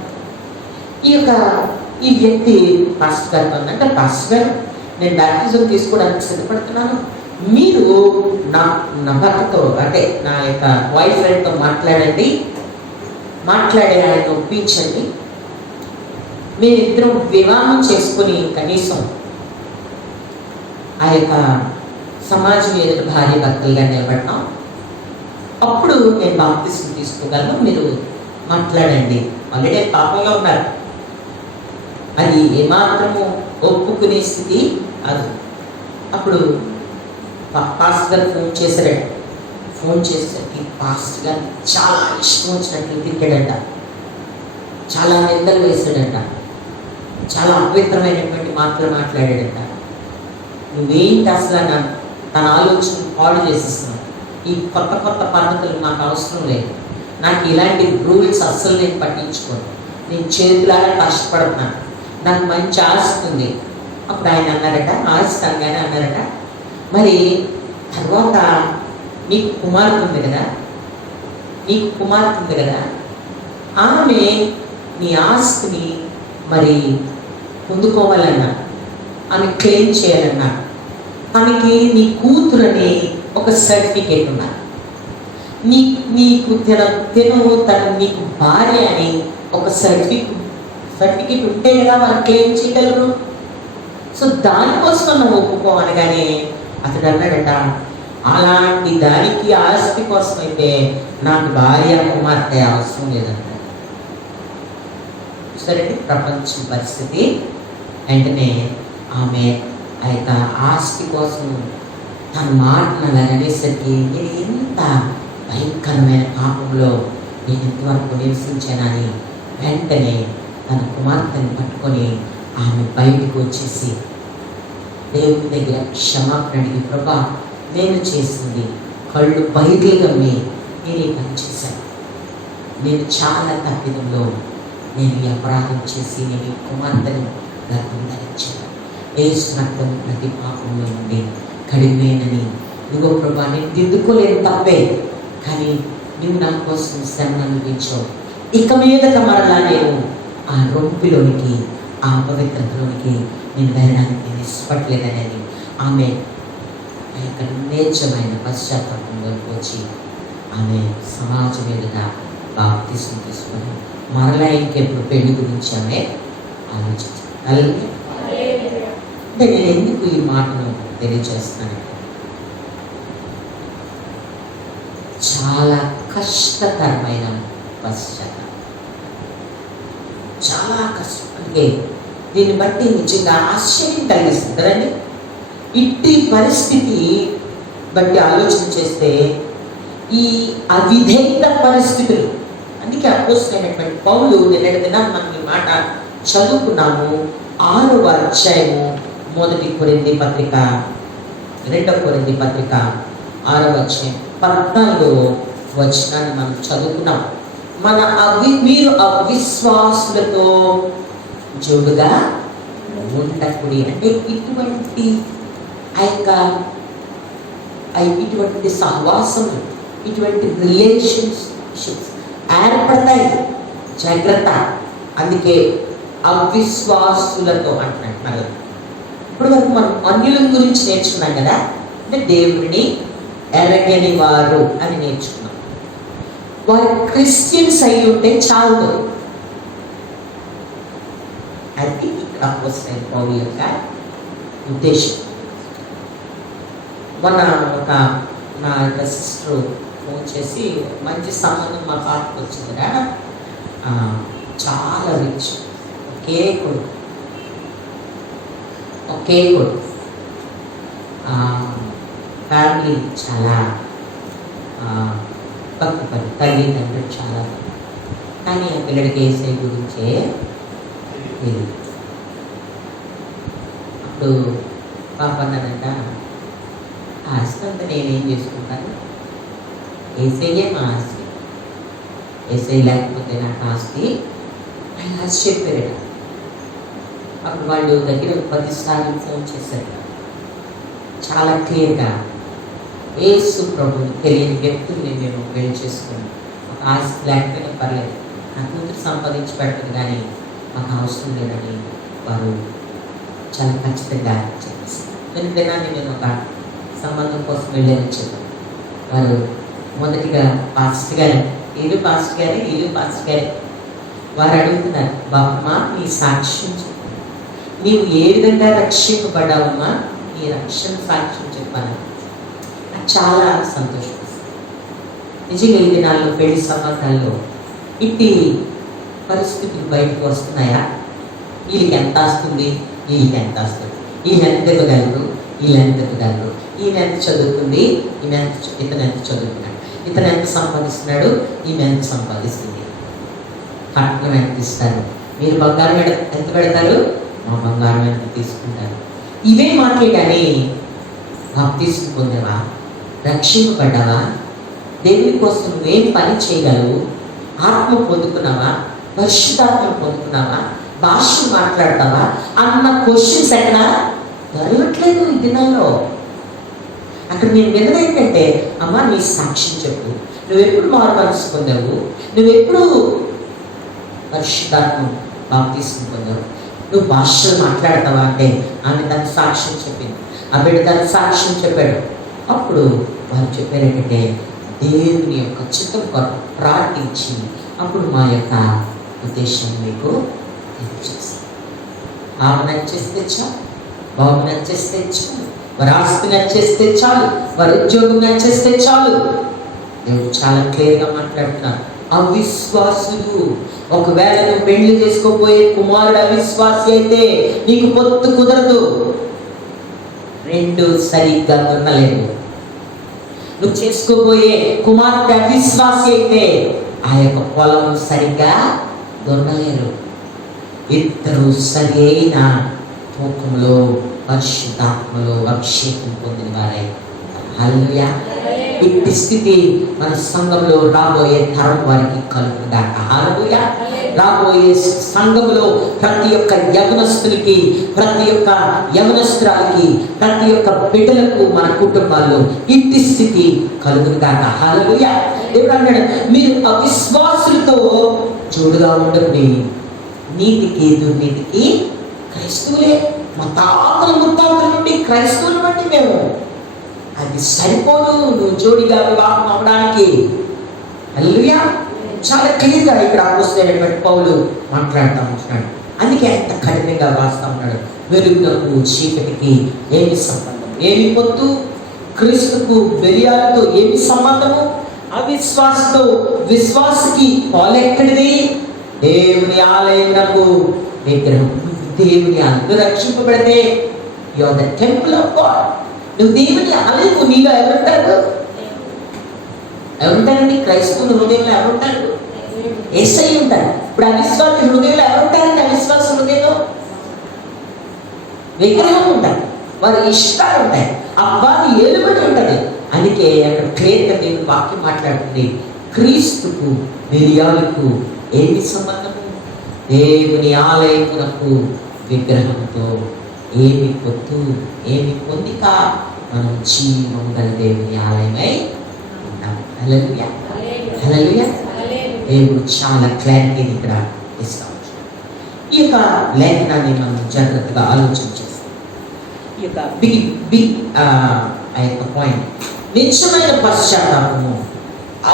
ఈ వ్యక్తి పాస్టర్ గారితో అంటే, పాస్టర్ గారు నేను బ్యాప్టిజం తీసుకోవడానికి సిద్ధపడుతున్నాను, మీరు నా భర్తతో అంటే నా యొక్క వైఫ్ ఫ్రెండ్తో మాట్లాడండి, మాట్లాడే ఆయన ఒప్పించండి, మేమిద్దరం వివాహం చేసుకుని కనీసం ఆ యొక్క సమాజం ఎదుట భార్య భర్తలుగా నిలబడతాం, అప్పుడు నేను బాప్తిసం తీసుకోగలను, మీరు మాట్లాడండి. ఆల్రెడీ పాపంలో ఉన్నారు, అది ఏమాత్రము ఒప్పుకునే స్థితి అది. అప్పుడు పాస్టర్ గారు ఫోన్ చేశారట. ఫోన్ చేసేసరికి పాస్టర్ గారు చాలా ఇష్టం వచ్చినట్లు తిరిగాడట, చాలా నిందలు వేశాడట, చాలా అపవిత్రమైనటువంటి మాటలు మాట్లాడాడట. నువ్వేంటి అసలు తన ఆలోచన పాడు చేసేస్తున్నావు, ఈ కొత్త కొత్త పద్ధతులు నాకు అవసరం లేదు, నాకు ఇలాంటి రూల్స్ అస్సలు నేను పట్టించుకోను, నేను చేతులారా కష్టపడుతున్నాను, నాకు మంచి ఆస్తి ఉంది. అప్పుడు ఆయన అన్నారట, ఆస్తి అనగానే అన్నారట, మరి తర్వాత నీకు కుమార్తె ఉంది కదా, ఆమె నీ ఆస్తిని మరి పొందుకోవాలన్నా, ఆమె క్లెయిమ్ చేయాలన్నా, ఆమెకి నీ కూతురని ఒక సర్టిఫికేట్ ఉన్నా, నీకు నీకు భార్య అని ఒక సర్టిఫికేట్ ఉంటే కదా వాళ్ళు క్లెయిమ్ చేయగలరు. సో దానికోసం నువ్వు ఒప్పుకోవనగానే అతడు అన్నాడట, అలాంటి దానికి ఆస్తి కోసం అయితే నాకు భార్య కుమార్తె అవసరం లేదంట. సరే, ప్రపంచం పరిస్థితి. వెంటనే ఆమె ఆ యొక్క ఆస్తి కోసం తన మాటను అనేసరికి నేను ఎంత భయంకరమైన పాపంలో నేను ఇంతవరకు నివసించానని వెంటనే తన కుమార్తెని పట్టుకొని ఆమె బయటకు వచ్చేసి దేవుని దగ్గర క్షమాపణ అడిగి, ప్రభా నేను చేసింది కళ్ళు బయటలు గమ్మి నేను ఈ పని చేశాను, నేను చాలా తప్పిదంలో నేను ఈ అపరాధం చేసి నేను ఈ కుమార్తెను గర్భం ధరించాను, వేసినట్టు ప్రతి పాపంలో ఉండి కడిమేనని, నువ్వు ప్రభా నేను దిద్దుకోలేని తప్పే, కానీ నువ్వు నా కోసం శ్రమ అనుభవించావు, ఇక మీదట మరలా నేను ఆ రొంపిలోనికి ఆ పవిత్రతలోనికి నేను వెళ్ళడానికి నేను ఇష్టపడలేదనేది ఆమె ఆ యొక్క నేర్చమైన పశ్చాత్తాపంలోకి వచ్చి ఆమె సమాజం ఎదుట బాప్తిసం తీసుకుని మరలా ఇంకెప్పుడు పెళ్లి గురించి ఆమె ఆలోచించాను. అంటే నేను ఎందుకు ఈ మాటను తెలియజేస్తున్నాను, చాలా కష్టతరమైన పశ్చాత్తాపం. చాలా కష్టం. అందుకే దీన్ని బట్టి నిజంగా ఆశ్చర్యం కలిగిస్తుంది కదండి. ఇట్టి పరిస్థితి బట్టి ఆలోచన చేస్తే ఈ అవిధేయత పరిస్థితులు, అందుకే అపోస్తలుడైనటువంటి పౌలు నిన్నటి దినాన్ని మనం ఈ మాట చదువుకున్నాము. 6వ అధ్యాయము 1 కొరింథీ పత్రిక, 2 కొరింథీ పత్రిక 6వ అధ్యాయం 14వ వచనాన్ని మనం చదువుకున్నాం. మీరు అవిశ్వాసులతో జోడుగా ఉండకుడి అంటే ఇటువంటి సహవాసం, ఇటువంటి రిలేషన్షిప్స్ ఏర్పడతాయి, జాగ్రత్త. అందుకే అవిశ్వాసులతో అంటున్నారు. ఇప్పుడు వరకు మనం అన్యుల గురించి నేర్చుకున్నాం కదా, అంటే దేవుడిని ఎరగని వారు అని నేర్చుకున్నాం. వారు క్రిస్టియన్స్ అయి ఉంటే చాలు. అది ఇక్కడ అపోస్తలుడైన పౌలు యొక్క ఉద్దేశం. మొన్న నా యొక్క సిస్టర్ ఫోన్ చేసి మంచి సంబంధం మా పాపకు వచ్చిందిరా, చాలా రిచ్, ఒకే కొడుకు ఫ్యామిలీ చాలా భక్తిపడి, తల్లిదండ్రులు చాలా, కానీ ఆ పిల్లడికి ఏసై గురించే తెలియదు. అప్పుడు పాప అన్నదంట, ఆస్తి అంతా నేనేం చేసుకుంటాను, ఏసయ్యే మా ఆస్తి, ఏసై లేకపోతే నాకు ఆస్తి అని ఆస్తి చెప్పారట. అప్పుడు వాళ్ళు దగ్గర 10 సార్లు ఫోన్ చేశారు. చాలా క్లియర్గా యేసు ప్రభుని తెలియని వ్యక్తుల్ని మేము పెళ్లి చేసుకున్నాం, ఒక ఆస్తి లేకపోయినా పర్లేదు, నా కూతురు సంపాదించి పెడుతుంది కానీ మాకు అవసరం లేదని వారు చాలా ఖచ్చితంగా చెప్పేస్తారు. కొన్ని దినాన్ని మేము ఒక సంబంధం కోసం వెళ్ళాలని చెప్పారు. వారు మొదటిగా పాస్టర్ గారు, వీళ్ళు పాస్టర్ గారే వారు అడుగుతున్నారు, బాబమ్మ నీ సాక్ష్యం చెప్పు, నీవు ఏ విధంగా రక్షింపబడ్డావమ్మా, నీ రక్షణ సాక్ష్యం చెప్పాను. నాకు చాలా సంతోషం. నిజంగా ఈ దినాల్లో పెళ్లి సంబంధాల్లో ఇట్టి పరిస్థితులు బయటకు వస్తున్నాయా? వీళ్ళకి ఎంత వస్తుంది, వీళ్ళకి ఎంత వస్తుంది, వీళ్ళు ఎంత ఇవ్వగలరు, వీళ్ళు ఎంత ఇవ్వగలరు, ఈమె ఎంత చదువుకుంది, ఇతను ఎంత చదువుకున్నాడు, ఇతను ఎంత సంపాదిస్తున్నాడు, ఈమె ఎంత సంపాదిస్తుంది, కట్నం ఎంత ఇస్తారు, మీరు బంగారం ఎంత పెడతారు, మా బంగారం ఎంత తీసుకుంటారు. ఇవే మాటలే కానీ బాప్తిస్మం పొందావా, రక్షింపబడ్డావా, దేవుని కోసం నువ్వేం పని చేయగలవు, ఆత్మ పొందుకున్నావా, పరిశుద్ధాత్మ పొందుకున్నావా, భాషలు మాట్లాడతావా అన్న క్వశ్చన్స్ ఎక్కడ దొరకట్లేదు ఈ దినాల్లో. అక్కడ నేను విన్నది ఏంటంటే, అమ్మ నీ సాక్ష్యం చెప్పు, నువ్వెప్పుడు మారు మనసు పొందావు, నువ్వెప్పుడు పరిశుద్ధాత్మ బాప్తిస్మం పొందావు, నువ్వు భాషలు మాట్లాడతావా అంటే ఆమె దాని సాక్ష్యం చెప్పింది, ఆ బిడ్డ దాని సాక్ష్యం చెప్పాడు. అప్పుడు వారు చెప్పారు ఏంటంటే, దేవుని యొక్క చిత్తం కొరకు ప్రార్థించి అప్పుడు మా యొక్క ఉద్దేశం మీకు తెలియజేస్తాం. ఆమె నచ్చేస్తే చాలు, బాబు నచ్చేస్తే చాలు, వారి ఆస్తి నచ్చేస్తే చాలు, వారి ఉద్యోగం నచ్చేస్తే చాలు. దేవుడు చాలా క్లియర్గా మాట్లాడుతున్నారు. అవిశ్వాసులు, ఒకవేళ నువ్వు పెళ్లి చేసుకోబోయే కుమారుడు అవిశ్వాసి అయితే నీకు పొత్తు కుదరదు, 2 సరిగ్గా దున్నలేదు. నువ్వు చేసుకోబోయే కుమార్తె అవిశ్వాసి అయితే ఆ యొక్క పొలం సరిగ్గా దున్నలేరు. ఇద్దరు సరి అయిన తూకంలో పరిశుద్ధాత్మలో అభిషేకం పొందిన వారై. హల్లెలూయా. ఇట్టి స్థితి మన సంఘంలో రాబోయే తరం వారికి కలుగుగాక. హల్లెలూయా. రాబోయే సంఘంలో ప్రతి ఒక్క యవనస్తులకి, ప్రతి ఒక్క యవనస్తురాలకి, ప్రతి ఒక్క బిడ్డలకు, మన కుటుంబాల్లో ఇట్టి స్థితి కలుగుగాక. హల్లెలూయా. దేవుడు అన్నాడు, మీరు అవిశ్వాసులతో జోడుగా ఉండకండి, నీతికి దుర్నీతికి క్రైస్తవులే. మా తాతల ముత్తాతల నుండి క్రైస్తవులు బట్టి మేము, అది సరిపోదు నువ్వు జోడిగా వివాహం అవ్వడానికి. హల్లెలూయా. చాలా క్లియర్గా ఇక్కడ అపోస్తలుడైనటువంటి పౌలు మాట్లాడుతూ ఉంటున్నాడు. అందుకే అంత కఠినంగా రాస్తా ఉన్నాడు. వెలుగునకు చీకటికి ఏమి సంబంధం, ఏమి పొత్తు, క్రీస్తుకు బెలియాలతో ఏమి సంబంధము, అవిశ్వాసతో విశ్వాసకి పాలెక్కడిది. దేవుని ఆలయమునకు విగ్రహం. దేవుని ఆలయం రక్షింపబడితే you are the temple of God. నువ్వు దేవుని ఆలయము. నీలో ఎవరుంటారు? ఎవరుంటారండి? క్రైస్తవుల హృదయంలో ఎవరుంటారు? యేసయ్య ఉంటారు. ఇప్పుడు అవిశ్వాసి హృదయంలో ఎవరుంటారండి? అవిశ్వాస హృదయంలో విగ్రహం ఉంటారు, వారి ఇష్టాలు ఉంటాయి, అబ్బాయి ఏలుబడి ఉంటుంది. అందుకే అక్కడ క్లియర్గా దేవుని వాక్యం మాట్లాడుతుంది, క్రీస్తుకు మిరియాలకు ఏమి సంబంధము? దేవుని ఆలయమునకు విగ్రహంతో ఏమి పొత్తు, ఏమి పొందిక? మనం జీవము గల దేవుని ఆలయమై ఉన్నాం. హల్లెలూయా, హల్లెలూయా. దేవుడు చాలా క్లారిటీని ఇక్కడ ఇస్తాం. ఈ యొక్క లేఖనాన్ని మనం జాగ్రత్తగా ఆలోచన చేస్తాం. ఈ యొక్క బిగ్ ఆ యొక్క పాయింట్, నిజమైన పశ్చాత్తాపము,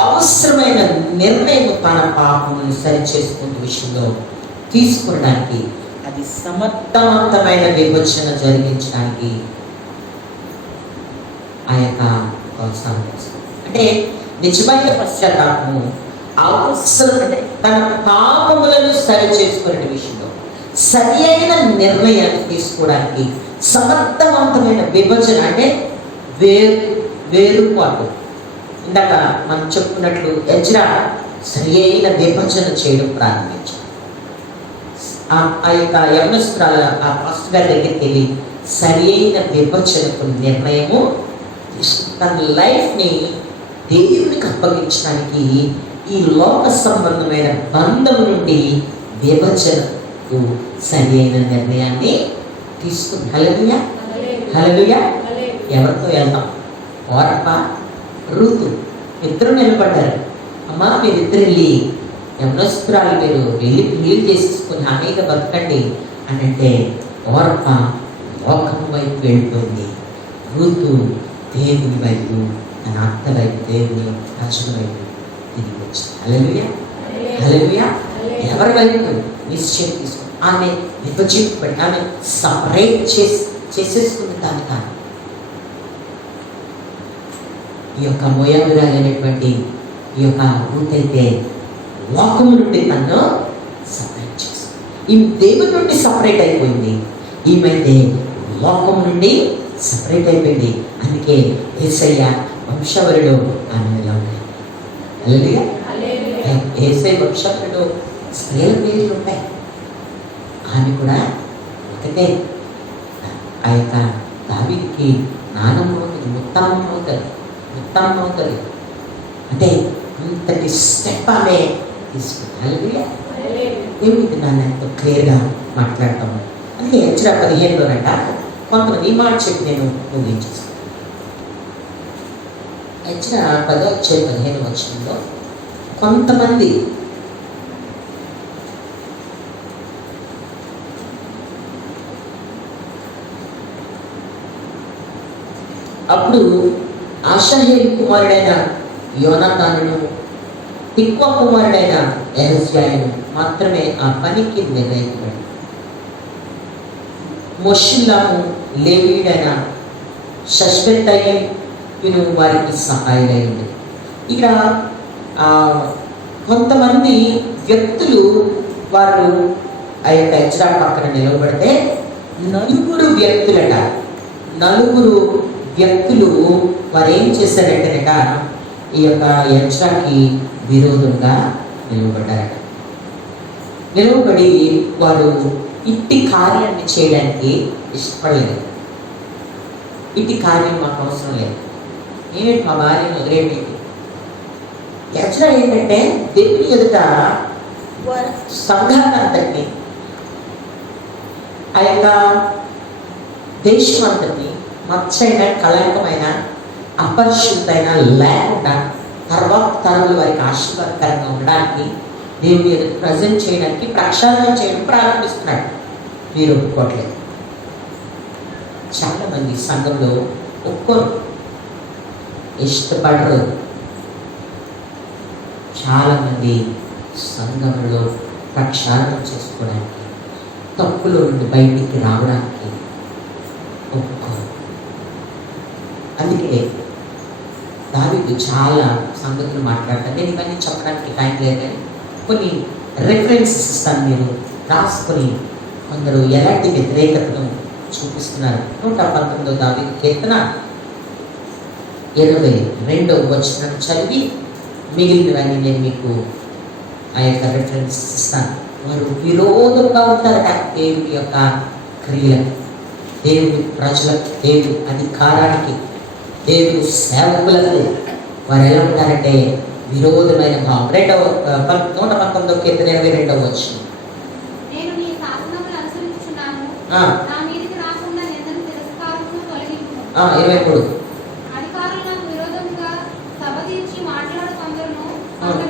అవసరమైన నిర్ణయం తన పాపమును సరిచేసుకునే విషయంలో తీసుకోవడానికి, అది సమర్థవంతమైన విభజన జరిగించడానికి ఆ యొక్క ప్రోత్సాహం చేస్తుంది. అంటే నిజమైన పశ్చాత్తాపము అవసరం, అంటే తన పాపములను సరి చేసుకునే విషయంలో సరి అయిన నిర్ణయాన్ని తీసుకోవడానికి సమర్థవంతమైన విభజన, అంటే వేరుపాటు. ఇందాక మనం చెప్పుకున్నట్లు ఎజ్రా సరి అయిన విభజన చేయడం ప్రారంభించారు. ఆ యొక్క యవనస్తురాల ఆ పాస్టర్ గారి దగ్గరికి వెళ్ళి సరి అయిన విభజనకు నిర్ణయము తన లైఫ్ని దేవునికి అప్పగించడానికి ఈ లోక సంబంధమైన బంధం నుండి విభజనకు సరి అయిన నిర్ణయాన్ని తీసుకుని. హల్లెలూయా, హల్లెలూయా. ఎవరితో వెళ్తాం? ఓరప్ప, రూతు ఇద్దరు నిలబడ్డారు. అమ్మా మీరిద్దరు వెళ్ళి యవనస్తురాలు మీరు వెళ్ళి పెళ్లి చేసేసుకుని హామీగా బతకండి అని అంటే ఓరప్ప లోకం వైపు వెళ్ళిపోయింది, రూతు దేవుని వైపు, తన అత్త వైపు, దేవుని రక్షణ వైపు తిరిగి వచ్చింది. హల్లెలూయా, హల్లెలూయా. ఎవరి వైపు నిశ్చయం తీసుకుని ఆమె విభజింపబడి ఆమె సపరేట్ చేసేసుకున్న దాని కాదు. ఈ యొక్క మోయాబురాలైనటువంటి ఈ యొక్క రూత్ అయితే లోకము నుండి తను సపరేట్ చేస్తుంది. ఈమె దేవుని నుండి సపరేట్ అయిపోయింది, ఈమెతే లోకం నుండి సపరేట్ అయిపోయింది. అందుకే యేసయ్య వంశవరుడు ఆమెలో ఉన్నాయి. హల్లెలూయా. యేసయ్య వంశవరుడు స్త్రీల పేర్లు ఉంటాయి, ఆమె కూడా ఒకటే. ఆ యొక్క దావీదుకి నానమ్మ అవుతుంది, ముత్తమ్మ అవుతుంది, ముత్తమ్మ అవుతుంది. అంటే ఇంతటి స్టెప్ ఆమె తీసుకుంది. హల్లెలూయా. ఏమిటి నాన్న ఎంతో క్లియర్గా మాట్లాడతాము. అందుకే ఎజ్రా 15లోనంట కొంతమంది ఈ మాట చెప్పి నేను ముగించేస్తాను. ఎజ్రా 10:15 కొంతమంది అప్పుడు ఆషాహేలు కుమారుడైన యోనాతానును తిక్వా కుమారుడైన యెహజ్యాయును మాత్రమే ఆ పనికి నిర్ణయించబడి, మొషిల్లాము లేవీయుడైన షష్బెత్తయిను వారికి సహాయులైంది. ఇక్కడ కొంతమంది వ్యక్తులు వారు ఆ యొక్క ఎజ్రా పక్కన నిలవబడితే నలుగురు వ్యక్తులు వారు ఏం చేశారంటేనట ఈ యొక్క ఎజ్రాకి విరోధంగా నిలవబడ్డారట. నిలవబడి వారు ఇట్టి కార్యాన్ని చేయడానికి ఇష్టపడలేదు. ఇట్టి కార్యం మాకు అవసరం లేదు, నేనేంటి మా భార్యను వదిలేంటి. ఎజ్రా ఏంటంటే దేవుని ఎదుట సంఘాన్ని అంతటిని, ఆ యొక్క దేశం అంతటిని మచ్చైన కళంకమైన అపరిశుద్ధైన లేకుండా తర్వాత తరముల వారికి ఆశీర్వాదకరంగా ఉండడానికి దేవుని ఎదుట ప్రజెంట్ చేయడానికి ప్రక్షాళన చేయడం ప్రారంభిస్తున్నాడు. మీరు ఒప్పుకోవట్లేదు. చాలామంది సంఘంలో ఒప్పుకోరు, ఇష్టపడరు. చాలామంది సంఘంలో ప్రక్షాళన చేసుకోవడానికి, తప్పులో నుండి బయటికి రావడానికి ఒప్పుకోరు. అందుకే దావీదు చాలా సంగతులు మాట్లాడతాను. నేను ఇవన్నీ చెప్పడానికి టైం లేదు, కానీ కొన్ని రెఫరెన్సెస్ ఇస్తాను, మీరు రాసుకొని కొందరు ఎలాంటి వ్యతిరేకతను చూపిస్తున్నారు. 119 దావీదు కీర్తన 22వ వచనం చదివి మిగిలినవన్నీ నేను మీకు ఆ యొక్క రెఫరెన్స్ ఇస్తాను. వారు విరోధంగా ఉంటారట దేవుడి యొక్క క్రియలకు, దేవుడి ప్రజలకు, దేవుడి అధికారానికి, దేవుడి సేవకులకు వారు ఎలా ఉంటారంటే విరోధమైన భావం. 119వ కీర్తన 22వ వచనం. నేను నీ శాసనములు అనుసరించుచున్నాను, నా మీదికి రాకుండా నిందను తిరస్కారమును తొలగింపు. 23. అధికారులు నాకు విరోధముగా సభ తీర్చి మాట్లాడు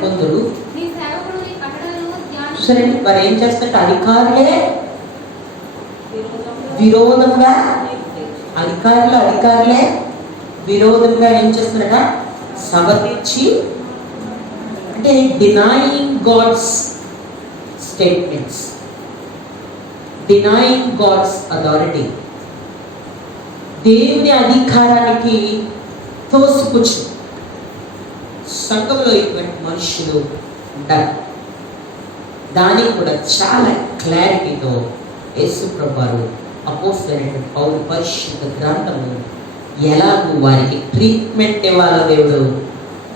కొందరు నీ సేవకుడు నీ కట్టడలను సరే, ధ్యానించు. వారు ఏం చేస్తారంటే అధికారులే విరోధంగా, అధికారులే విరోధంగా ఏం చేస్తున్నారట? సభ తీర్చి, అంటే denying God's statements, denying God's authority, దేవుని అధికారానికి తోసిపుచ్చు. సంఘంలో ఇటువంటి మనుషులు ఉంటారు. దానికి కూడా చాలా క్లారిటీతో యేసుప్రభువారు అపోస్తలుడైన పౌలు పరిశుద్ధ గ్రంథము ఎలాగూ వారికి ట్రీట్మెంట్ ఇవ్వాలో దేవుడు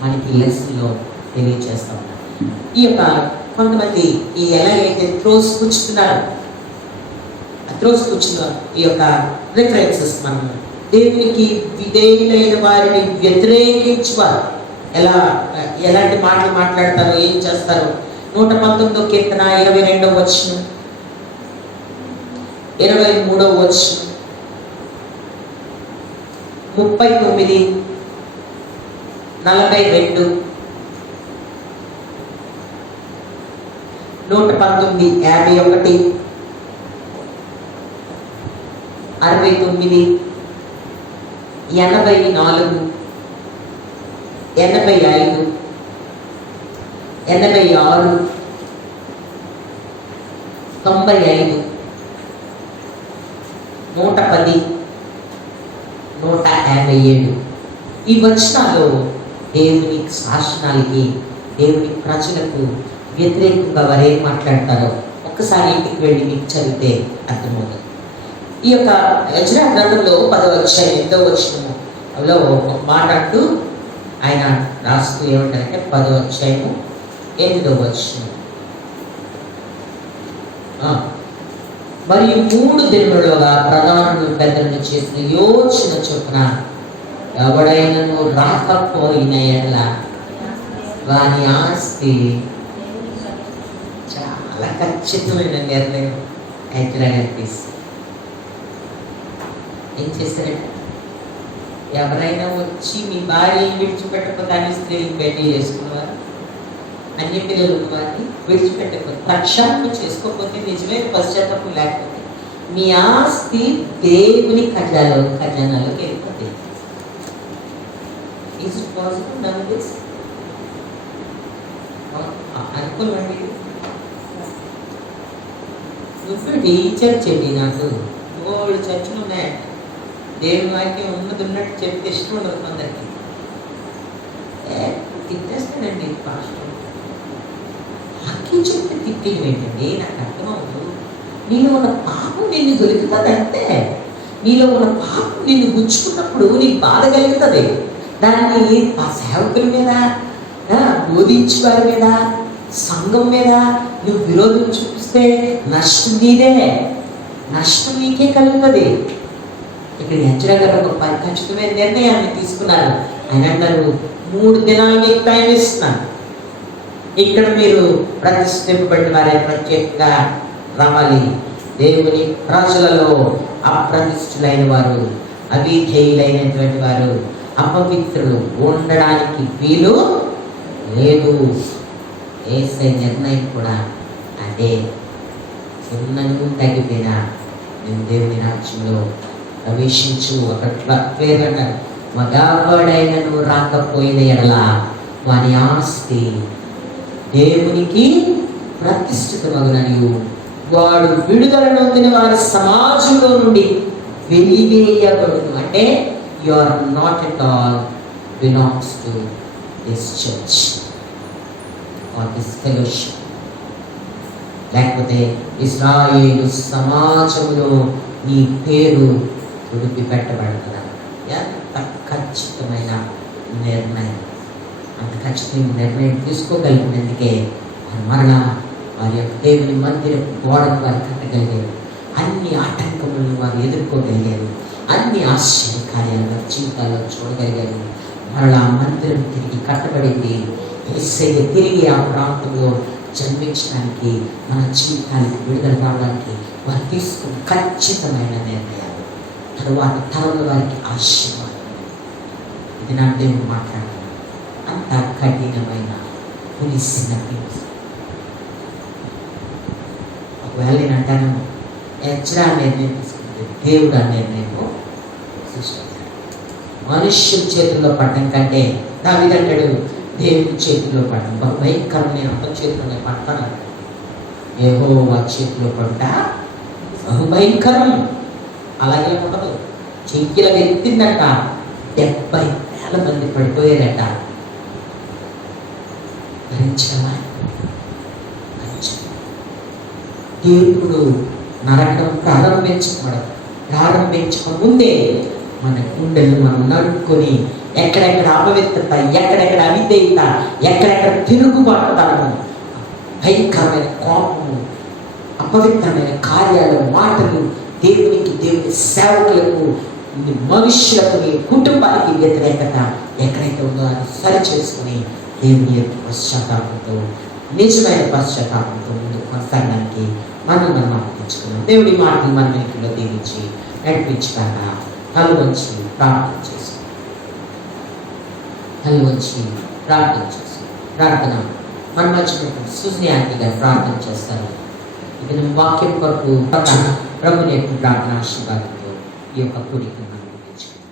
మనకి లెసన్లో తెలియజేస్తా ఉన్నారు. ఈ యొక్క కొంతమంది ఈ ఎలాగైతే త్రోసిపుచ్చుతున్నారు, ఈ యొక్క రిఫరెన్సెస్ మనం దేవునికి విధేయులైన వారిని వ్యతిరేకించేవారు ఎలాంటి మాటలు మాట్లాడతారో, ఏం చేస్తారో. 119వ కీర్తన 22వ వచనం, 23వ వచనం, 39, 42, 119, 51, 69, 84, 85, 86, 95, 110, 157 ఈ వచనాలు దేవుని శాసనాలకి, దేవుని ప్రజలకు వ్యతిరేకంగా వారు ఏం మాట్లాడతారో ఒక్కసారి ఇంటికి వెళ్ళి మీకు చదివితే అర్థమవుతుంది. ఈ యొక్క యెజ్రా గ్రంథంలో 10వ అధ్యాయం 8వ వచనంలో ఒక మాట అంటూ ఆయన రాస్తూ ఏమంటారంటే 10వ అధ్యాయము 8వ వచనం, మరియు 3 దినములుగా ప్రధానులు పెద్దలను చేసిన యోచన చొప్పున ఎవడైనను రాకపోయిన ఎడల వాని ఆస్తి, చాలా ఖచ్చితమైన నిర్ణయం ఎట్లా అనిపిస్తుంది. ఏం చేస్తారంటే ఎవరైనా వచ్చి మీ భార్యని విడిచిపెట్టకపోతే అన్ని స్త్రీలకు పెళ్లి చేసుకున్నవారు, అన్ని పిల్లలు వారిని విడిచిపెట్టకపోతే, ప్రక్షాళన చేసుకోకపోతే, నిజమైన పశ్చాత్తాపం లేకపోతే మీ ఆస్తి దేవుని ఖజానాలోకి వెళ్ళిపోతుంది. Is it possible now this? అనుకోండి. నువ్వు ఈ చర్చ్ అండి, నాకు వాళ్ళు చర్చలు ఉన్నాయంట, దేవుని వాక్యం ఉన్నట్టు చెప్తే ఇష్టం ఉండదు కొందరికి. తిట్టేస్తానండి పాస్టర్, వాక్యం చెప్తే తిట్టేయడం ఏంటండి? నాకు అర్థమవుతుంది. నీలో ఉన్న పాపం నిన్ను దొరుకుతుంది అంతే. నీలో ఉన్న పాపం నిన్ను గుచ్చుకున్నప్పుడు నీకు బాధ కలుగుతుంది. దాన్ని ఆ సేవకుల మీద, బోధించే వారి మీద, సంఘం మీద నువ్వు విరోధం చూపిస్తే నష్టం నీదే, నష్టం నీకే కలుగుతుంది. ఇక్కడ యెజ్రా గారు ఒక ఖచ్చితమైన నిర్ణయాన్ని తీసుకున్నారు. ఆయన అన్నారు 3 దినాలు మీకు టైం ఇస్తున్నాను, ఇక్కడ మీరు ప్రతిష్ఠింపబడిన వారే ప్రత్యేకంగా రావాలి. దేవుని ప్రజలలో అప్రతిష్ఠులైన వారు, అవిధేయులైనటువంటి వారు, అపవిత్రులు ఉండడానికి వీలు లేదు. యేసే నిర్ణయం కూడా అదే. ఉన్నను తగ్గిపోయినా నేను దేవుని రాజ్యంలో ప్రవేశించు. అక్కడ పేరన్నారు, మగవాడైనను రాకపోయిన ఎడల వాని ఆస్తి దేవునికి ప్రతిష్ఠితమగుననియు వాడు విడుదల నొందిన వారి సమాజంలో నుండి వెలివేయబడును. అంటే you are not at all belongs to this church or this fellowship. లేకపోతే ఇశ్రాయేలు సమాజంలో నీ పేరు ఉడిపి పెట్టబడుతుందా? ఎంత ఖచ్చితమైన నిర్ణయం, అంత ఖచ్చితమైన నిర్ణయం తీసుకోగలిగినందుకే మరలా వారి యొక్క దేవుని మందిర గోడను వారు కట్టగలిగారు. అన్ని ఆటంకములను వారు ఎదుర్కోగలిగారు. అన్ని ఆశ్చర్య కార్యాలు వారి జీవితాల్లో చూడగలిగారు. మరలా మందిరం తిరిగి కట్టబడింది. యేసయ్య తిరిగి ఆ ప్రాంతంలో జన్మించడానికి, మన జీవితానికి విడుదల రావడానికి వారు తీసుకున్న ఖచ్చితమైన నిర్ణయాలు తరువాత తరముల వారికి ఆశీర్వాదం. ఇది నా దేవుడు మాట్లాడుతున్నాను. అంత కఠినమైన పులిసిన పిండి. ఒకవేళ నేను అంటాను, ఎజ్రా నిర్ణయం తీసుకుంటే దేవుడు ఆ నిర్ణయం సృష్టించాడు. మనుష్యుల చేతుల్లో పడటం కంటే దావీదంటాడు దేవుడి చేతిలో పడటం బహుభయంకరమైన అంత చేతిలోనే పడతాను. యెహోవా చేతిలో పడ్డ బహుభయంకరం. అలాగే ఉండదు. చెయ్యిల ఎత్తిందట, 70,000 మంది పడిపోయారట. భరించడమా? దేవుడు నరకడం ప్రారంభించక ముందే మన గుండెలు మనం నడుపుకొని ఎక్కడెక్కడ అపవిత్రత, ఎక్కడెక్కడ అవిధేయత, ఎక్కడెక్కడ తిరుగుబాటుతనము, భయంకరమైన కోపము, అపవిత్రమైన కార్యాలు, మాటలు, దేవునికి, దేవుని సేవకులకు, మనుష్యులకు, కుటుంబానికి వ్యతిరేకత ఎక్కడైతే ఉందో అది సరి చేసుకుని దేవుని యొక్క పశ్చాత్తాపంతో, నిజమైన పశ్చాత్తాపంతో ముందు కొనసాగడానికి మనం అప్పగించుకున్నాం. దేవుడి మాటలు మన వెనుకలో దీవించి నడిపించగా కళ్ళు వంచి ప్రార్థన చేసుకున్నాం. కళ్ళు వంచి ప్రార్థన చేసుకున్నాం. ప్రార్థన మన మధ్య సుజని ఆంటీ గారు ప్రార్థన చేస్తారు. ఇది వాక్యం కొరకు ప్రభుని యొక్క ప్రార్థన ఆశీర్వాదంతో ఈ యొక్క కూడిక మనం ముగించుకుంటాం.